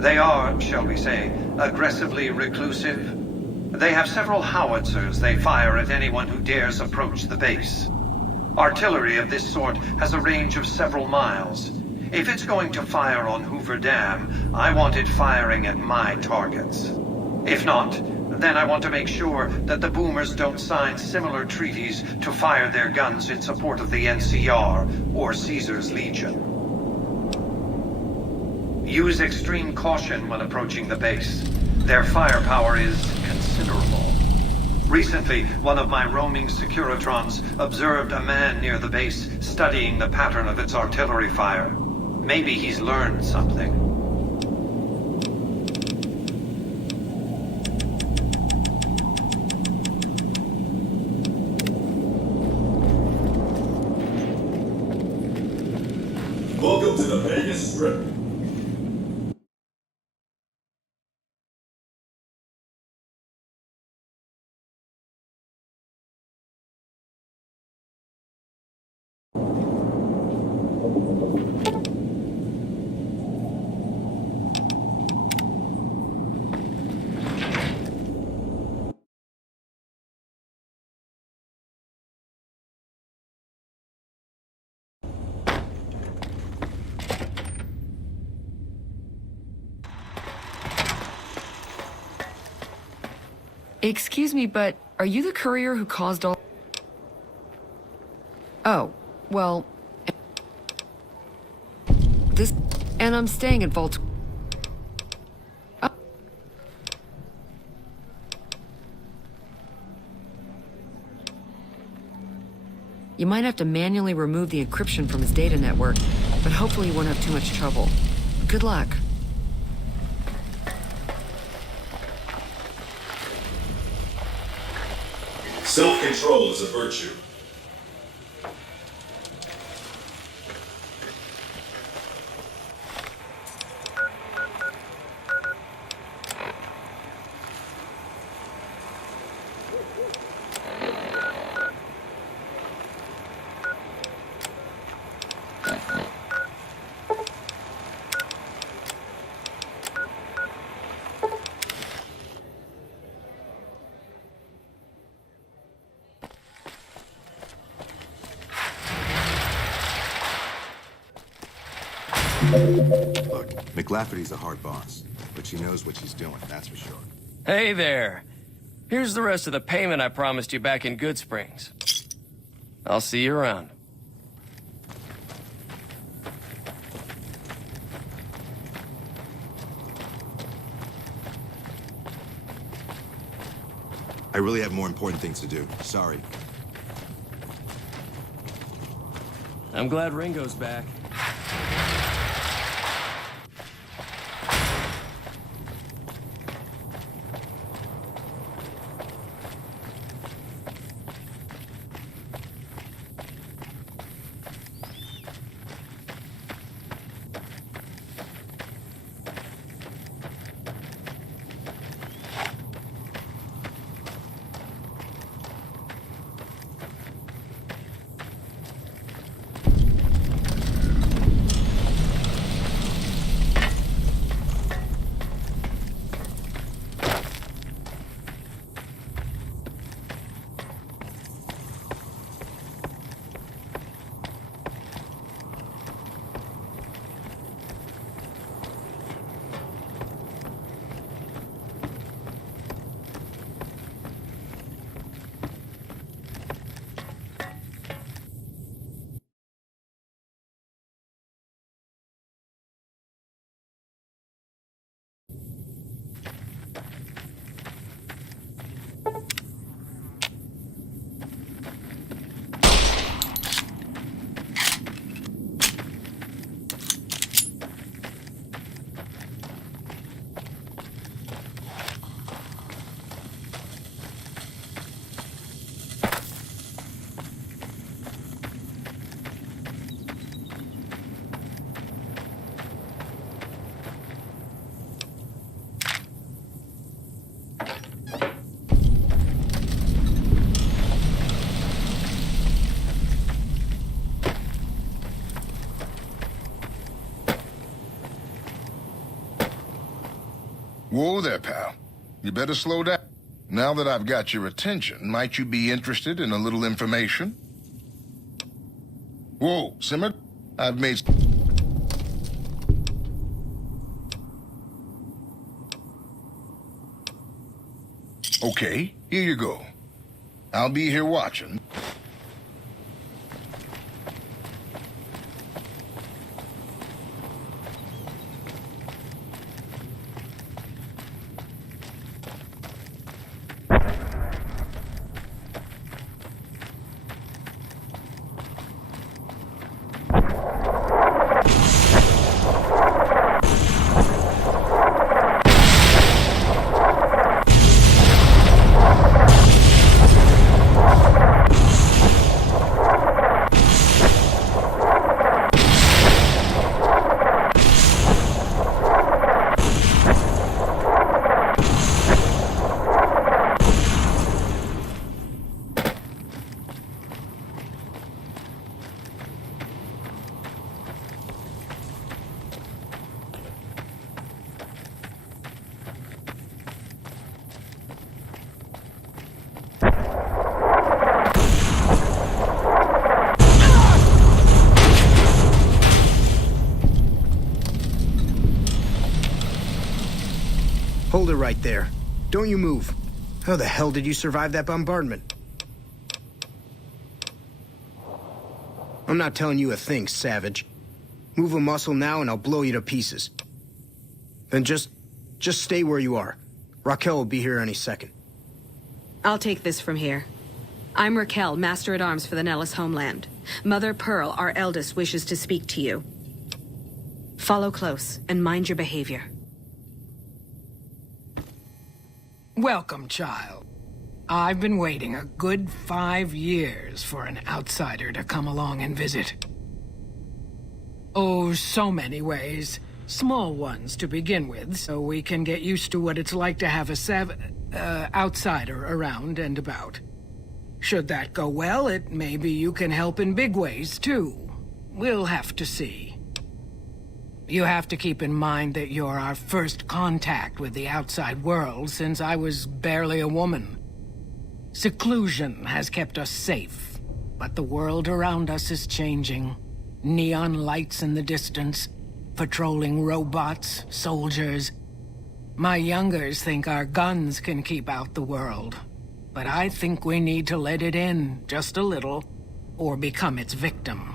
They are, shall we say, aggressively reclusive. They have several howitzers they fire at anyone who dares approach the base. Artillery of this sort has a range of several miles. If it's going to fire on Hoover Dam, I want it firing at my targets. If not, then I want to make sure that the Boomers don't sign similar treaties to fire their guns in support of the NCR or Caesar's Legion. Use extreme caution when approaching the base. Their firepower is considerable. Recently, one of my roaming Securitrons observed a man near the base studying the pattern of its artillery fire. Maybe he's learned something. Welcome to the Vegas Strip. Excuse me, but are you the courier who caused all... Oh, well... This... And I'm staying at Vault... Oh. You might have to manually remove the encryption from his data network, but hopefully you won't have too much trouble. Good luck. Self-control is a virtue. Look, McLafferty's a hard boss, but she knows what she's doing, that's for sure. Hey there. Here's the rest of the payment I promised you back in Good Springs. I'll see you around. I really have more important things to do. Sorry. I'm glad Ringo's back. Whoa there, pal. You better slow down. Now that I've got your attention, might you be interested in a little information? Whoa, simmer. I've made... Okay, here you go. I'll be here watching. Hold it right there. Don't you move. How the hell did you survive that bombardment? I'm not telling you a thing, Savage. Move a muscle now and I'll blow you to pieces. Then just stay where you are. Raquel will be here any second. I'll take this from here. I'm Raquel, Master-at-Arms for the Nellis homeland. Mother Pearl, our eldest, wishes to speak to you. Follow close and mind your behavior. Welcome, child. I've been waiting a good 5 years for an outsider to come along and visit. Oh, so many ways. Small ones to begin with, so we can get used to what it's like to have a outsider around and about. Should that go well, maybe you can help in big ways, too. We'll have to see. You have to keep in mind that you're our first contact with the outside world since I was barely a woman. Seclusion has kept us safe, but the world around us is changing. Neon lights in the distance, patrolling robots, soldiers. My youngers think our guns can keep out the world, but I think we need to let it in just a little, or become its victim.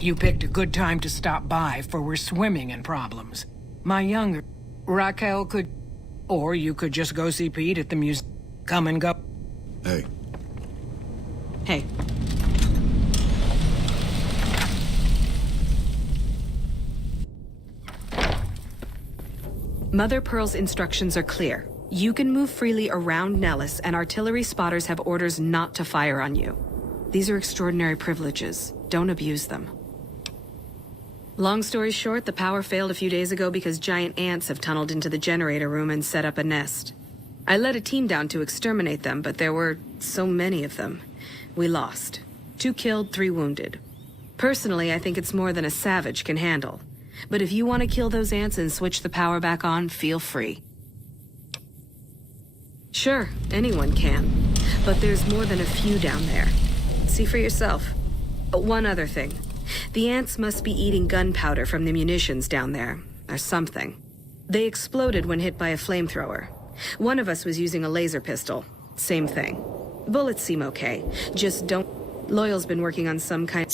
You picked a good time to stop by, for we're swimming in problems. My younger... Raquel could... Or you could just go see Pete at the museum. Come and go. Hey. Hey. Mother Pearl's instructions are clear. You can move freely around Nellis, and artillery spotters have orders not to fire on you. These are extraordinary privileges. Don't abuse them. Long story short, the power failed a few days ago because giant ants have tunneled into the generator room and set up a nest. I led a team down to exterminate them, but there were so many of them. We lost. 2 killed, 3 wounded. Personally, I think it's more than a Savage can handle. But if you want to kill those ants and switch the power back on, feel free. Sure, anyone can. But there's more than a few down there. See for yourself. One other thing. The ants must be eating gunpowder from the munitions down there, or something. They exploded when hit by a flamethrower. One of us was using a laser pistol. Same thing. Bullets seem okay. Just don't... Loyal's been working on some kind...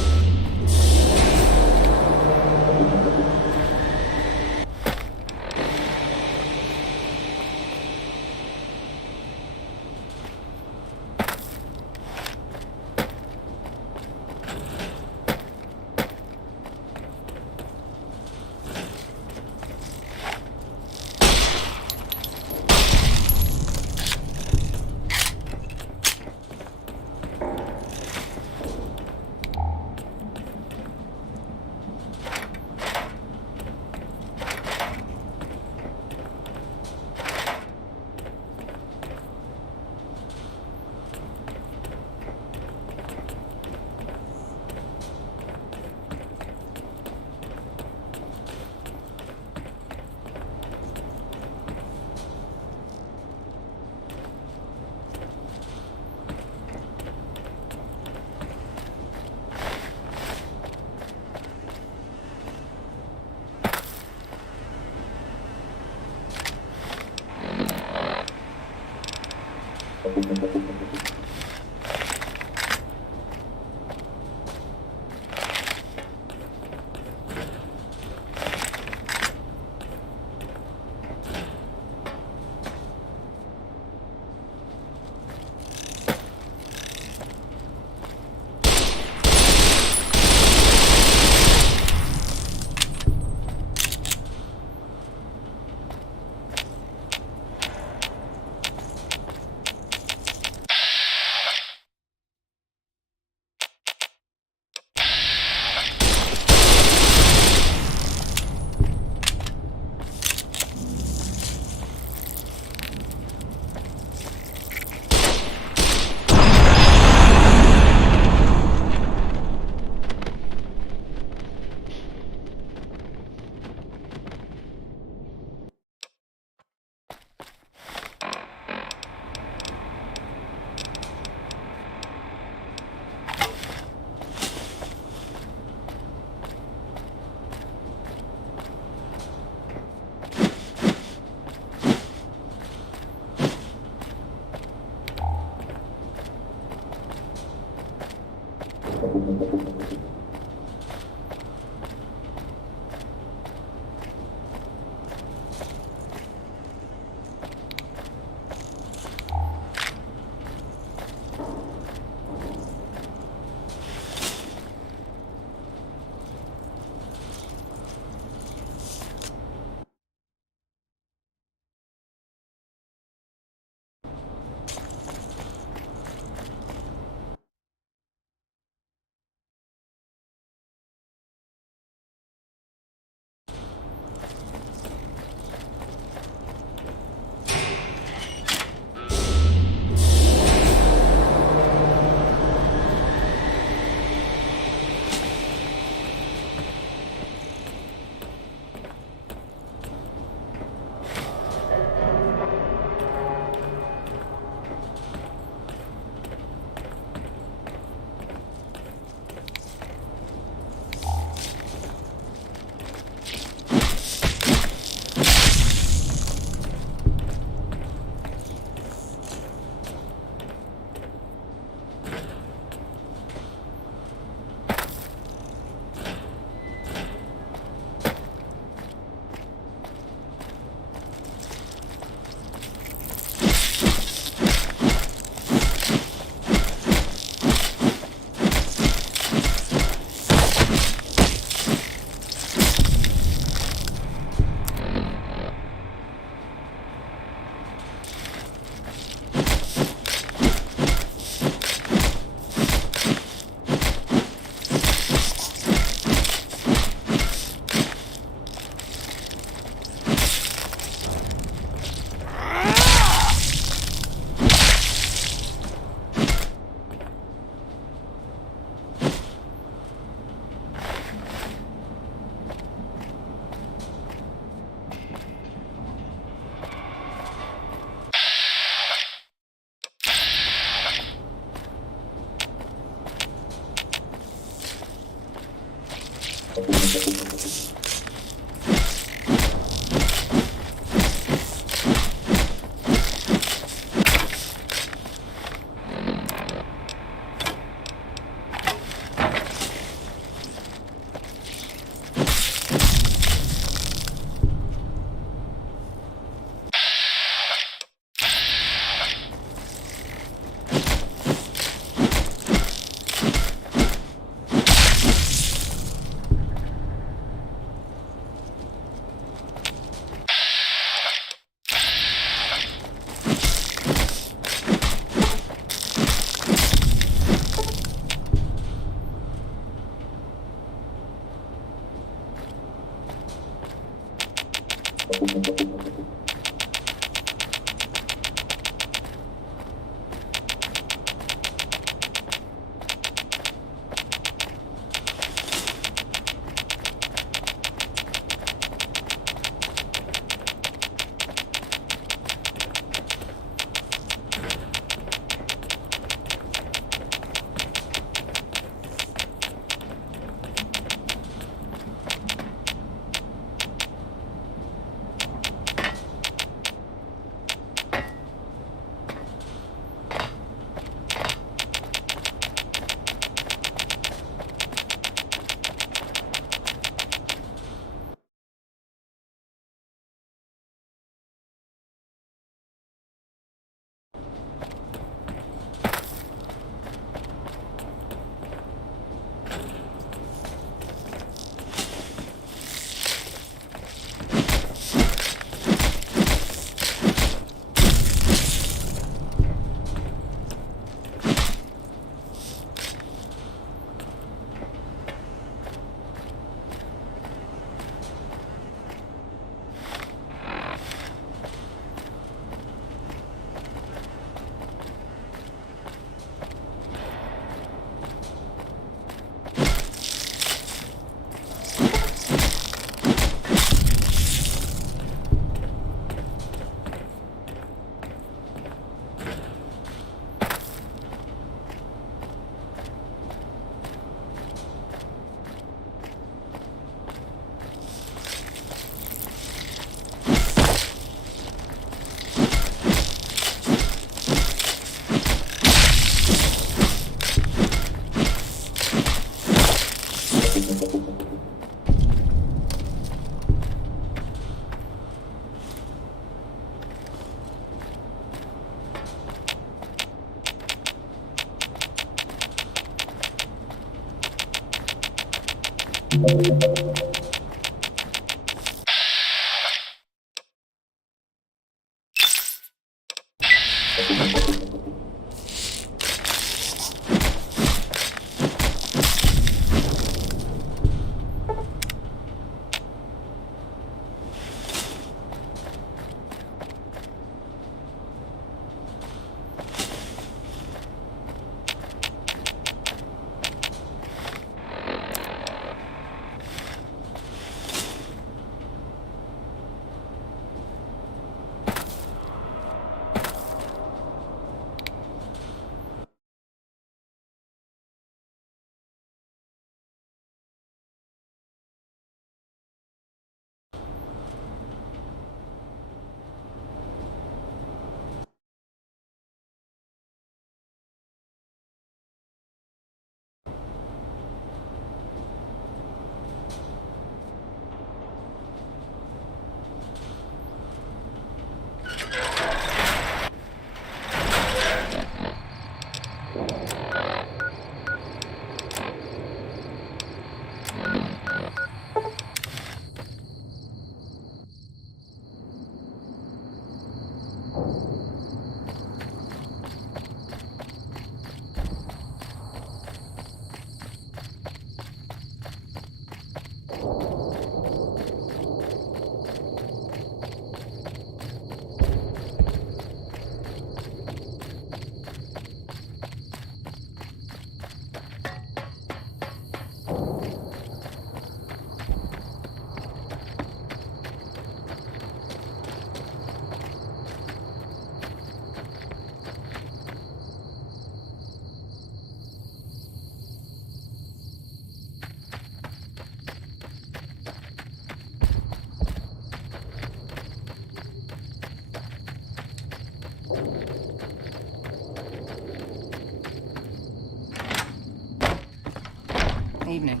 Evening.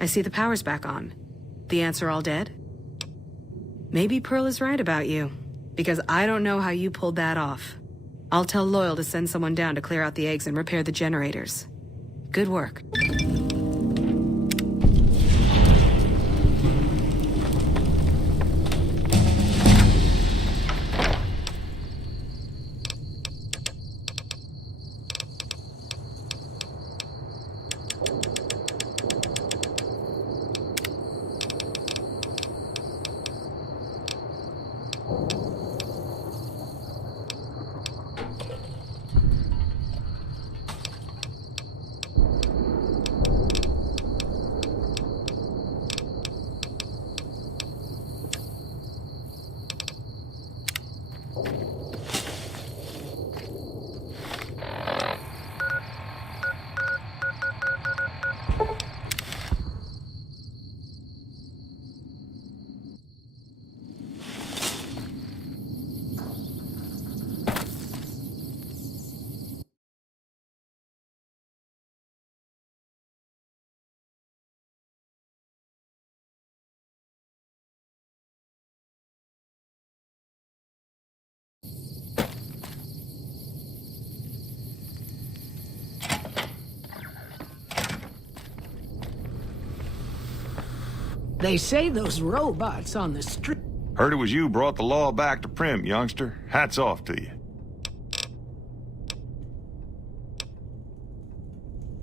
I see the power's back on. The ants are all dead? Maybe Pearl is right about you, because I don't know how you pulled that off. I'll tell Loyal to send someone down to clear out the eggs and repair the generators. Good work. They say those robots on the street... Heard it was you brought the law back to Prim, youngster. Hats off to you.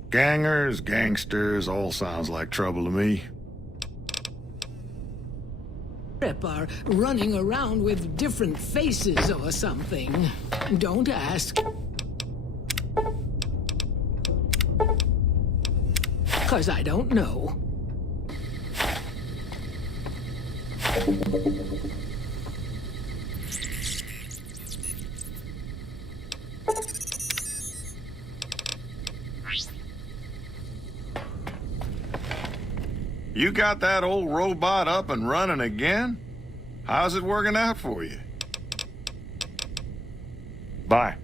Gangers, gangsters, all sounds like trouble to me. Are running around with different faces or something. Don't ask. 'Cause I don't know. You got that old robot up and running again? How's it working out for you? Bye.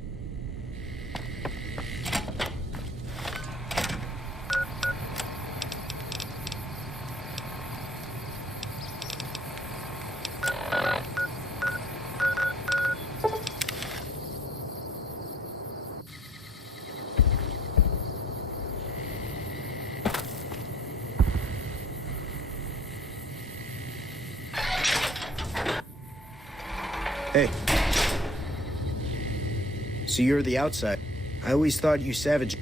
Hey. So you're the outside. I always thought you savage.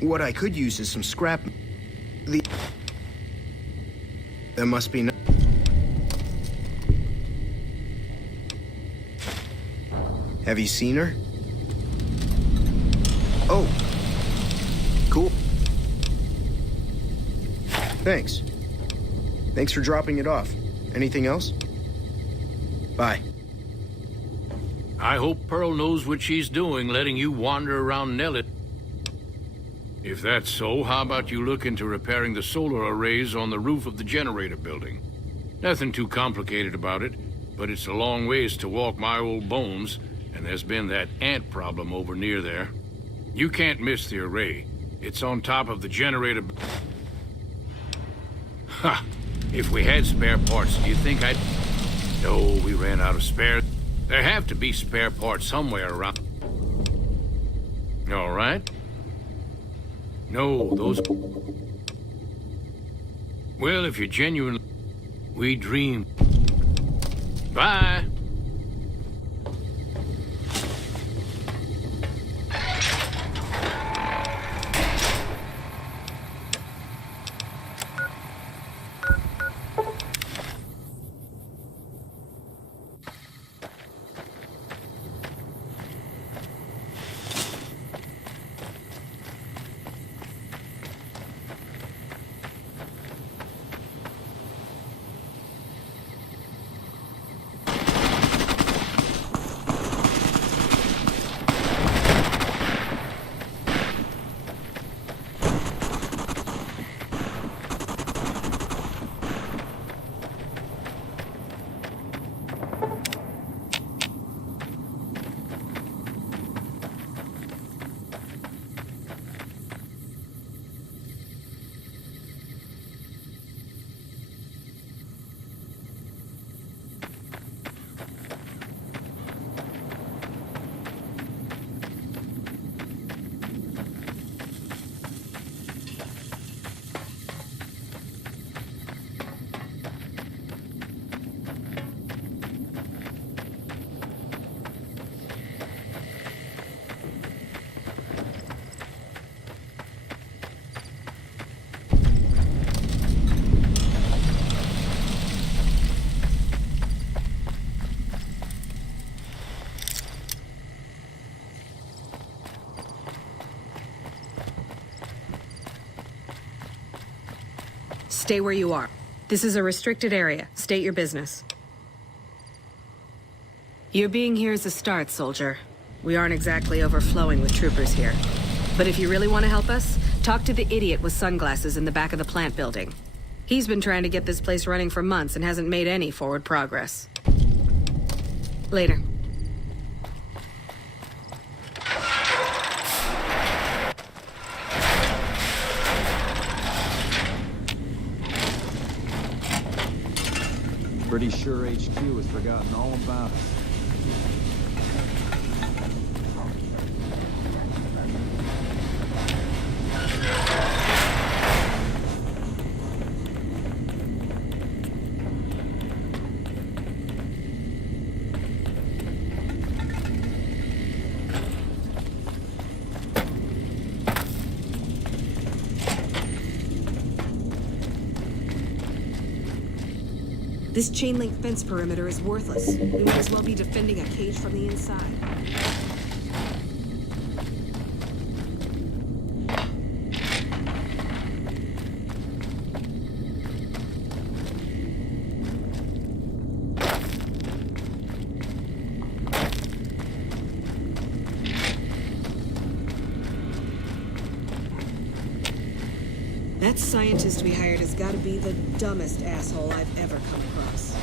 What I could use is some scrap. There must be no... Have you seen her? Oh. Cool. Thanks. Thanks for dropping it off. Anything else? Bye. I hope Pearl knows what she's doing, letting you wander around Nellet. If that's so, how about you look into repairing the solar arrays on the roof of the generator building? Nothing too complicated about it, but it's a long ways to walk my old bones, and there's been that ant problem over near there. You can't miss the array. It's on top of the generator... Ha! If we had spare parts, do you think I'd... No, we ran out of spare... There have to be spare parts somewhere around... All right. No, those... Well, if you're genuine... We dream. Bye! Stay where you are. This is a restricted area. State your business. Your being here is a start, soldier. We aren't exactly overflowing with troopers here. But if you really want to help us, talk to the idiot with sunglasses in the back of the plant building. He's been trying to get this place running for months and hasn't made any forward progress. Later. Pretty sure HQ has forgotten all about it. This chain-link fence perimeter is worthless. We might as well be defending a cage from the inside. That scientist we hired has got to be the dumbest asshole I've ever come across.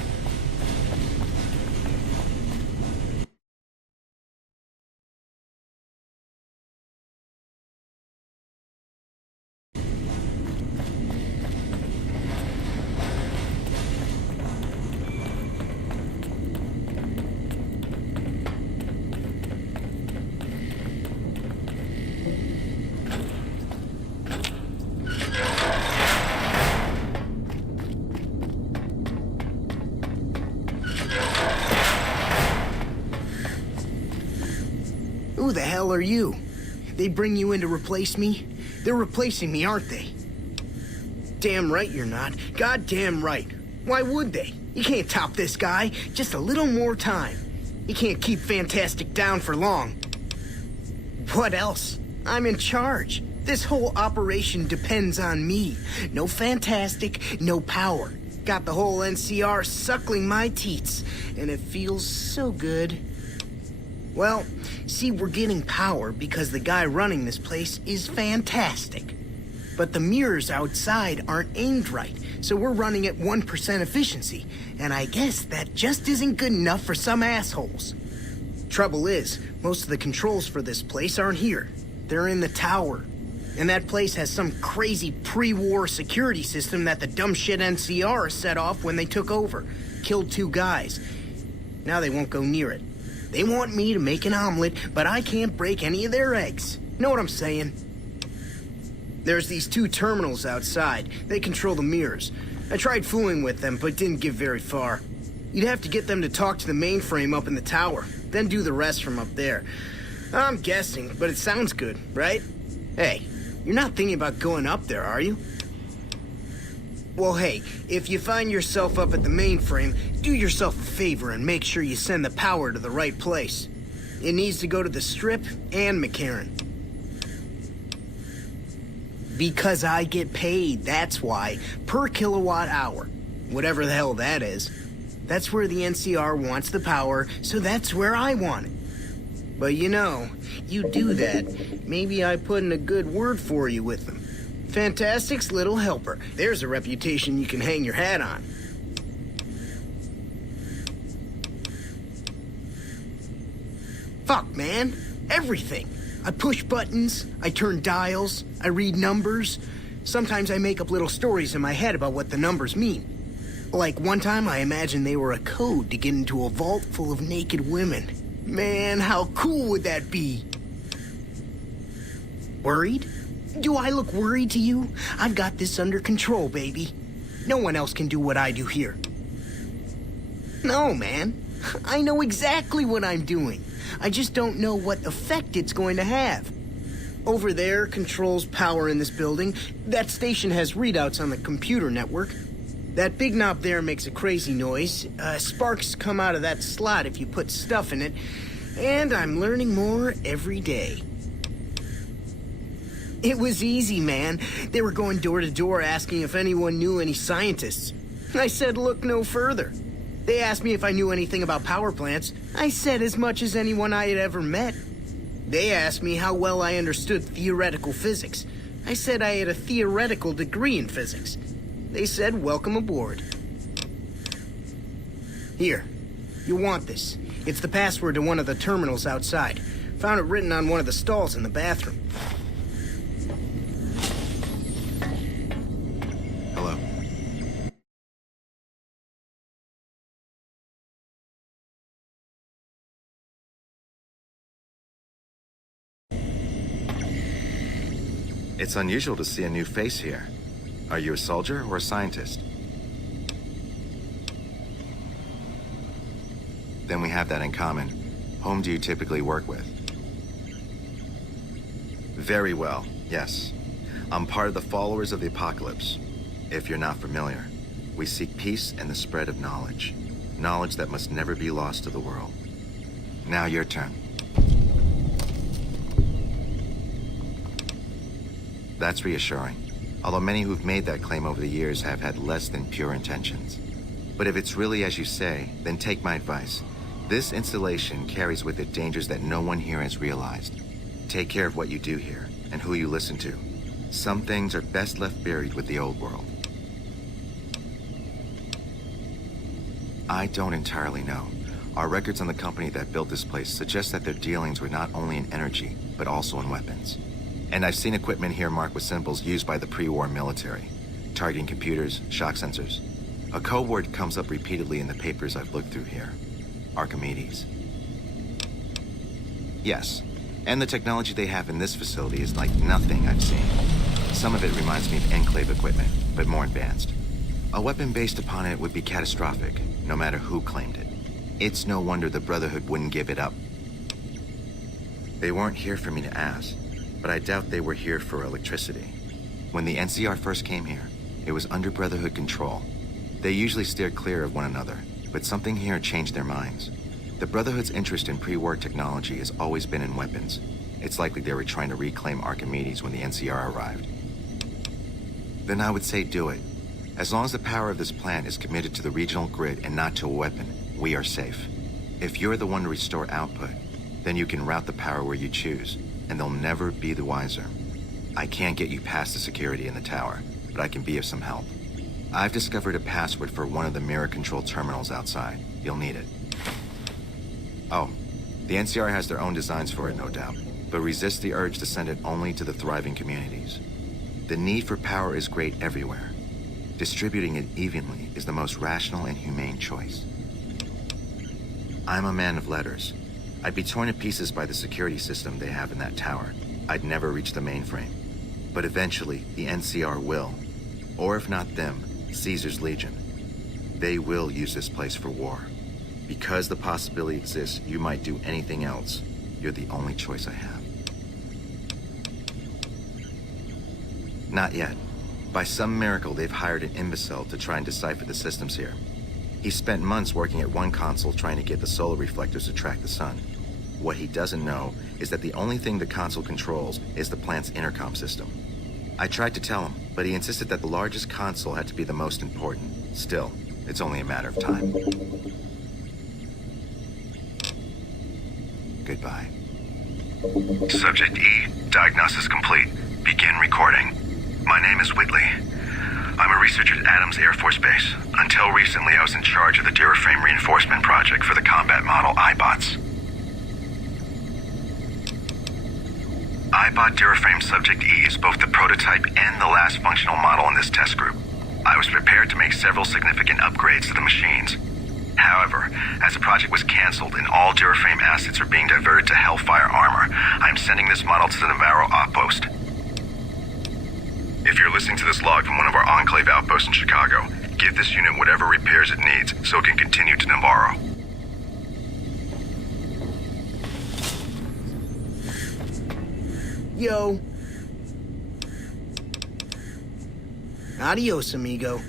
Who the hell are you? They bring you in to replace me? They're replacing me, aren't they? Damn right you're not. Goddamn right. Why would they? You can't top this guy. Just a little more time. You can't keep Fantastic down for long. What else? I'm in charge. This whole operation depends on me. No Fantastic, no power. Got the whole NCR suckling my teats, and it feels so good. Well, see, we're getting power because the guy running this place is fantastic. But the mirrors outside aren't aimed right, so we're running at 1% efficiency, and I guess that just isn't good enough for some assholes. Trouble is, most of the controls for this place aren't here. They're in the tower. And that place has some crazy pre-war security system that the dumb shit NCR set off when they took over. Killed 2 guys. Now they won't go near it. They want me to make an omelet, but I can't break any of their eggs. Know what I'm saying? There's these 2 terminals outside. They control the mirrors. I tried fooling with them, but didn't get very far. You'd have to get them to talk to the mainframe up in the tower, then do the rest from up there. I'm guessing, but it sounds good, right? Hey, you're not thinking about going up there, are you? Well, hey, if you find yourself up at the mainframe, do yourself a favor and make sure you send the power to the right place. It needs to go to the Strip and McCarran. Because I get paid, that's why. Per kilowatt hour. Whatever the hell that is. That's where the NCR wants the power, so that's where I want it. But you know, you do that, maybe I put in a good word for you with them. Fantastic's little helper. There's a reputation you can hang your hat on. Fuck, man. Everything. I push buttons, I turn dials, I read numbers. Sometimes I make up little stories in my head about what the numbers mean. Like one time I imagined they were a code to get into a vault full of naked women. Man, how cool would that be? Worried? Do I look worried to you? I've got this under control, baby. No one else can do what I do here. No, man. I know exactly what I'm doing. I just don't know what effect it's going to have. Over there controls power in this building. That station has readouts on the computer network. That big knob there makes a crazy noise. Sparks come out of that slot if you put stuff in it. And I'm learning more every day. It was easy, man. They were going door to door asking if anyone knew any scientists. I said look no further. They asked me if I knew anything about power plants. I said as much as anyone I had ever met. They asked me how well I understood theoretical physics. I said I had a theoretical degree in physics. They said, welcome aboard. Here, you'll want this. It's the password to one of the terminals outside. Found it written on one of the stalls in the bathroom. Hello. It's unusual to see a new face here. Are you a soldier or a scientist? Then we have that in common. Whom do you typically work with? Very well, yes. I'm part of the Followers of the Apocalypse. If you're not familiar, we seek peace and the spread of knowledge. Knowledge that must never be lost to the world. Now your turn. That's reassuring. Although many who've made that claim over the years have had less than pure intentions. But if it's really as you say, then take my advice. This installation carries with it dangers that no one here has realized. Take care of what you do here, and who you listen to. Some things are best left buried with the old world. I don't entirely know. Our records on the company that built this place suggest that their dealings were not only in energy, but also in weapons. And I've seen equipment here marked with symbols used by the pre-war military. Targeting computers, shock sensors. A code word comes up repeatedly in the papers I've looked through here. Archimedes. Yes, and the technology they have in this facility is like nothing I've seen. Some of it reminds me of Enclave equipment, but more advanced. A weapon based upon it would be catastrophic, no matter who claimed it. It's no wonder the Brotherhood wouldn't give it up. They weren't here for me to ask, but I doubt they were here for electricity. When the NCR first came here, it was under Brotherhood control. They usually steered clear of one another, but something here changed their minds. The Brotherhood's interest in pre-war technology has always been in weapons. It's likely they were trying to reclaim Archimedes when the NCR arrived. Then I would say do it. As long as the power of this plant is committed to the regional grid and not to a weapon, we are safe. If you're the one to restore output, then you can route the power where you choose, and they'll never be the wiser. I can't get you past the security in the tower, but I can be of some help. I've discovered a password for one of the mirror control terminals outside. You'll need it. Oh, the NCR has their own designs for it, no doubt, but resist the urge to send it only to the thriving communities. The need for power is great everywhere. Distributing it evenly is the most rational and humane choice. I'm a man of letters. I'd be torn to pieces by the security system they have in that tower. I'd never reach the mainframe. But eventually, the NCR will. Or if not them, Caesar's Legion. They will use this place for war. Because the possibility exists you might do anything else, you're the only choice I have. Not yet. By some miracle, they've hired an imbecile to try and decipher the systems here. He spent months working at one console trying to get the solar reflectors to track the sun. What he doesn't know is that the only thing the console controls is the plant's intercom system. I tried to tell him, but he insisted that the largest console had to be the most important. Still, it's only a matter of time. Goodbye. Subject E, diagnosis complete. Begin recording. My name is Whitley. I'm a researcher at Adams Air Force Base. Until recently, I was in charge of the Duraframe reinforcement project for the combat model iBots. iBot Duraframe Subject E is both the prototype and the last functional model in this test group. I was prepared to make several significant upgrades to the machines. However, as the project was canceled and all Duraframe assets are being diverted to Hellfire armor, I am sending this model to the Navarro outpost. If you're listening to this log from one of our Enclave outposts in Chicago, give this unit whatever repairs it needs so it can continue to Navarro. Yo. Adios, amigo.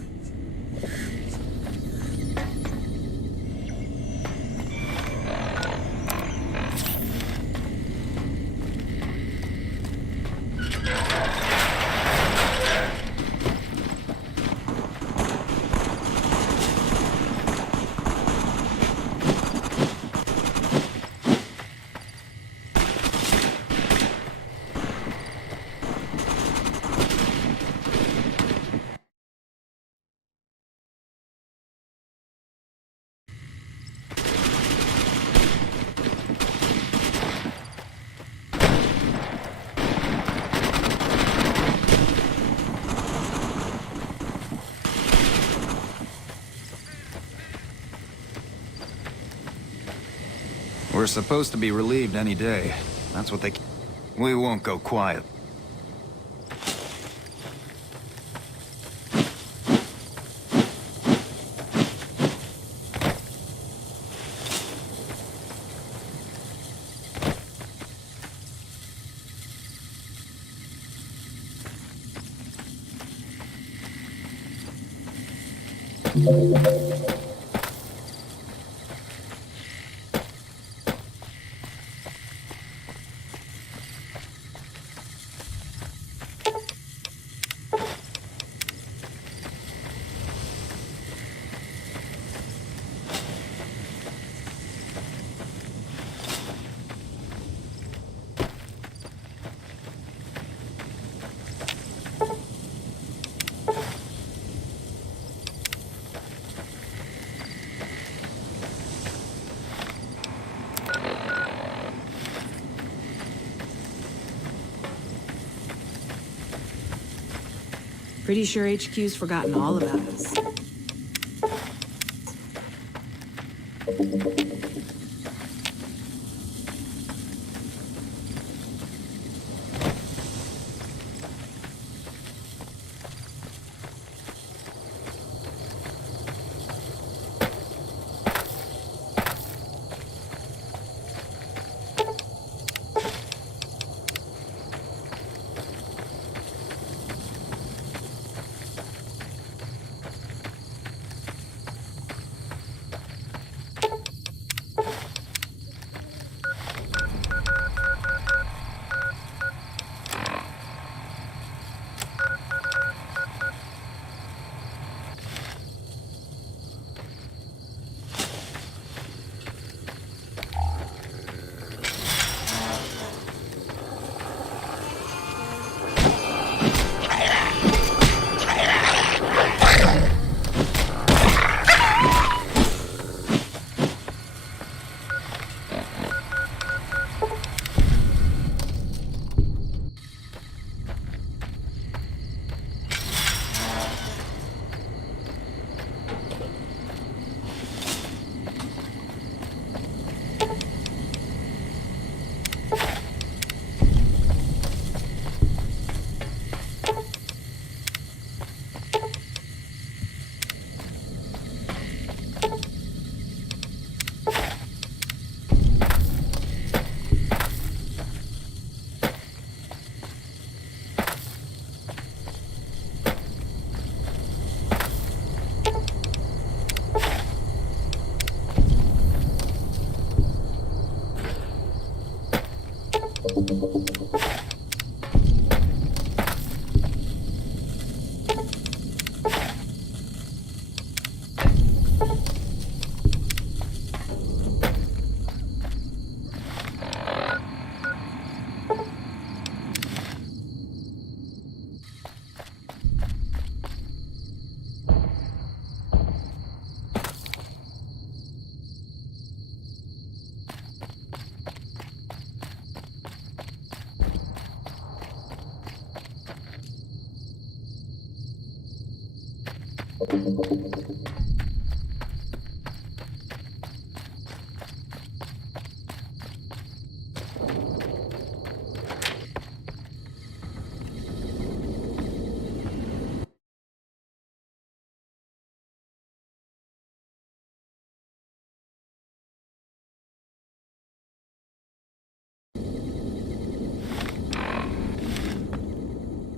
We're supposed to be relieved any day. That's what they... We won't go quiet. Pretty sure HQ's forgotten all about us.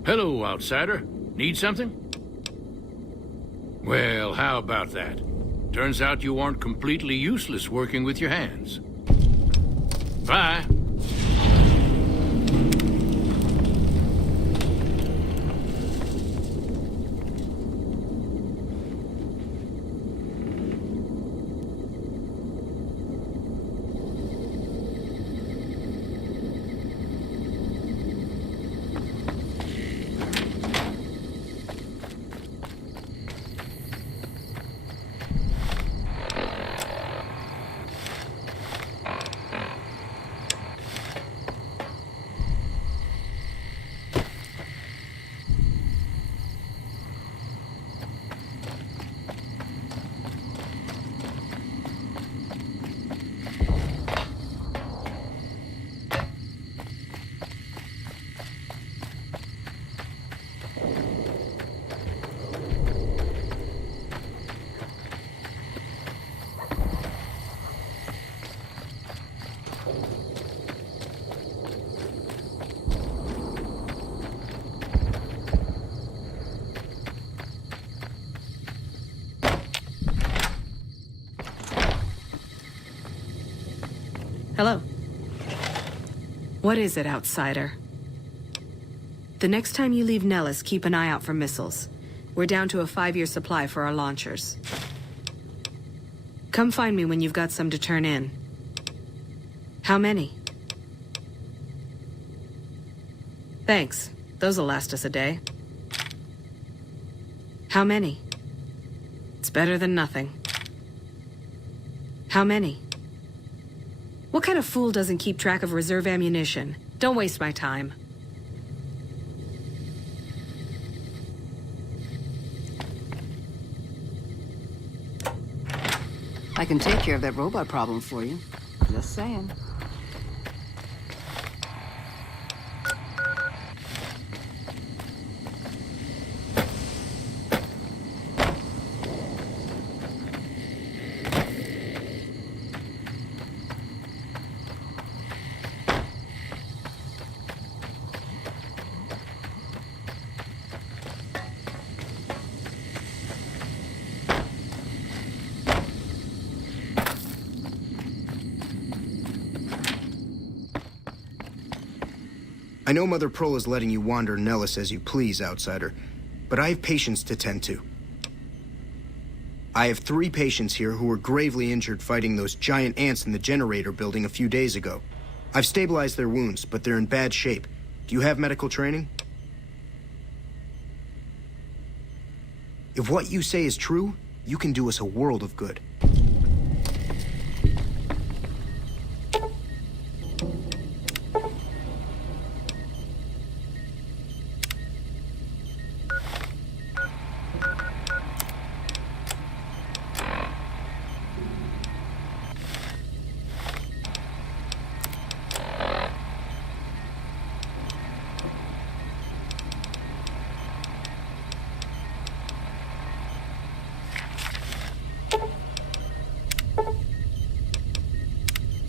Hello, outsider. Need something? Well, how about that? Turns out you aren't completely useless working with your hands. Bye. Hello. What is it, outsider? The next time you leave Nellis, keep an eye out for missiles. We're down to a 5-year supply for our launchers. Come find me when you've got some to turn in. How many? Thanks. Those'll last us a day. How many? It's better than nothing. How many? What kind of fool doesn't keep track of reserve ammunition? Don't waste my time. I can take care of that robot problem for you. Just saying. I know Mother Pearl is letting you wander Nellis as you please, outsider, but I have patients to tend to. I have 3 patients here who were gravely injured fighting those giant ants in the generator building a few days ago. I've stabilized their wounds, but they're in bad shape. Do you have medical training? If what you say is true, you can do us a world of good.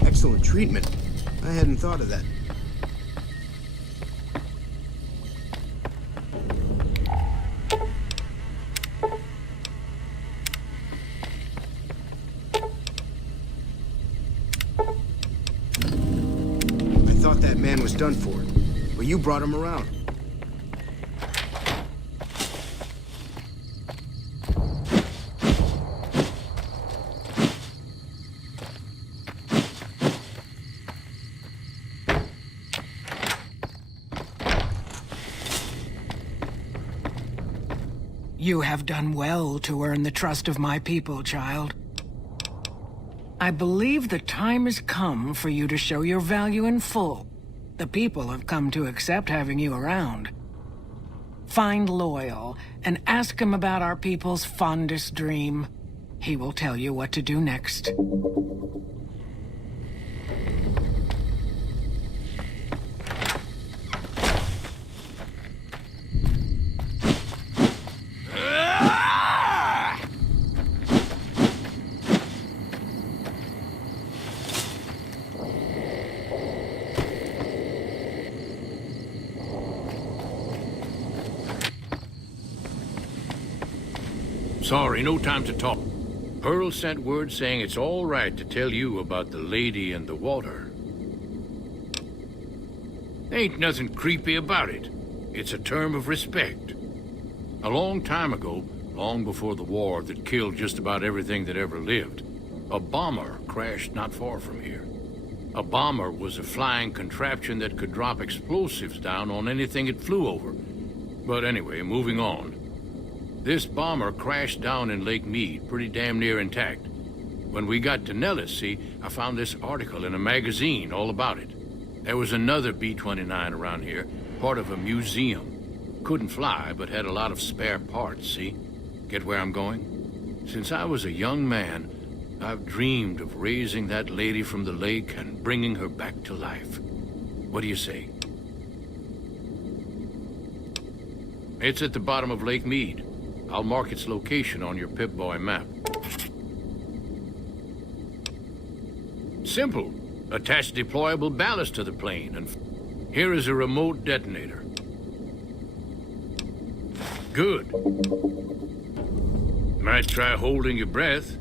Excellent treatment. I hadn't thought of that. I thought thought that man was done for. But you brought him around. You have done well to earn the trust of my people, child. I believe the time has come for you to show your value in full. The people have come to accept having you around. Find Loyal and ask him about our people's fondest dream. He will tell you what to do next. Sorry, no time to talk. Pearl sent word saying it's all right to tell you about the lady in the water. Ain't nothing creepy about it. It's a term of respect. A long time ago, long before the war that killed just about everything that ever lived, a bomber crashed not far from here. A bomber was a flying contraption that could drop explosives down on anything it flew over. But anyway, moving on. This bomber crashed down in Lake Mead, pretty damn near intact. When we got to Nellis, see, I found this article in a magazine all about it. There was another B-29 around here, part of a museum. Couldn't fly, but had a lot of spare parts, see? Get where I'm going? Since I was a young man, I've dreamed of raising that lady from the lake and bringing her back to life. What do you say? It's at the bottom of Lake Mead. I'll mark its location on your Pip-Boy map. Simple. Attach deployable ballast to the plane, and here is a remote detonator. Good. Might try holding your breath.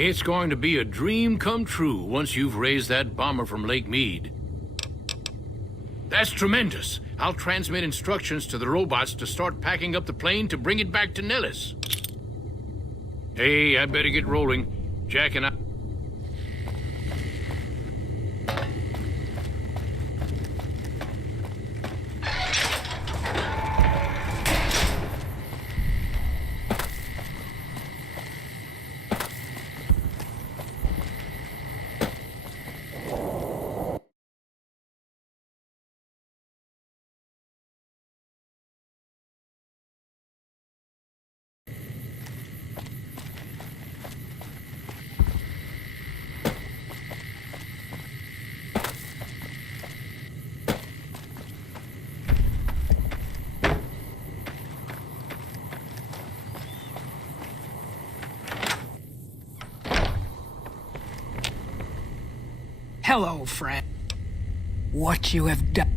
It's going to be a dream come true once you've raised that bomber from Lake Mead. That's tremendous. I'll transmit instructions to the robots to start packing up the plane to bring it back to Nellis. Hey, I better get rolling. Jack and I... Hello, friend. What you have done.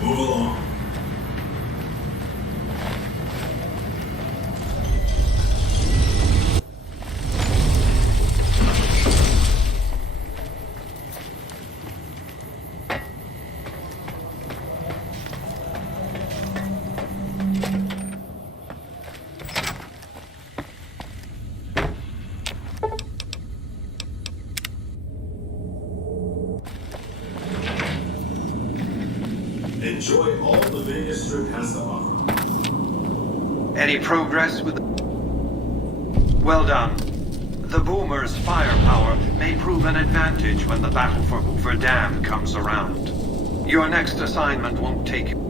Move along. Enjoy all the Vegas Strip has to offer. Any progress with... Well done. The Boomer's firepower may prove an advantage when the battle for Hoover Dam comes around. Your next assignment won't take you...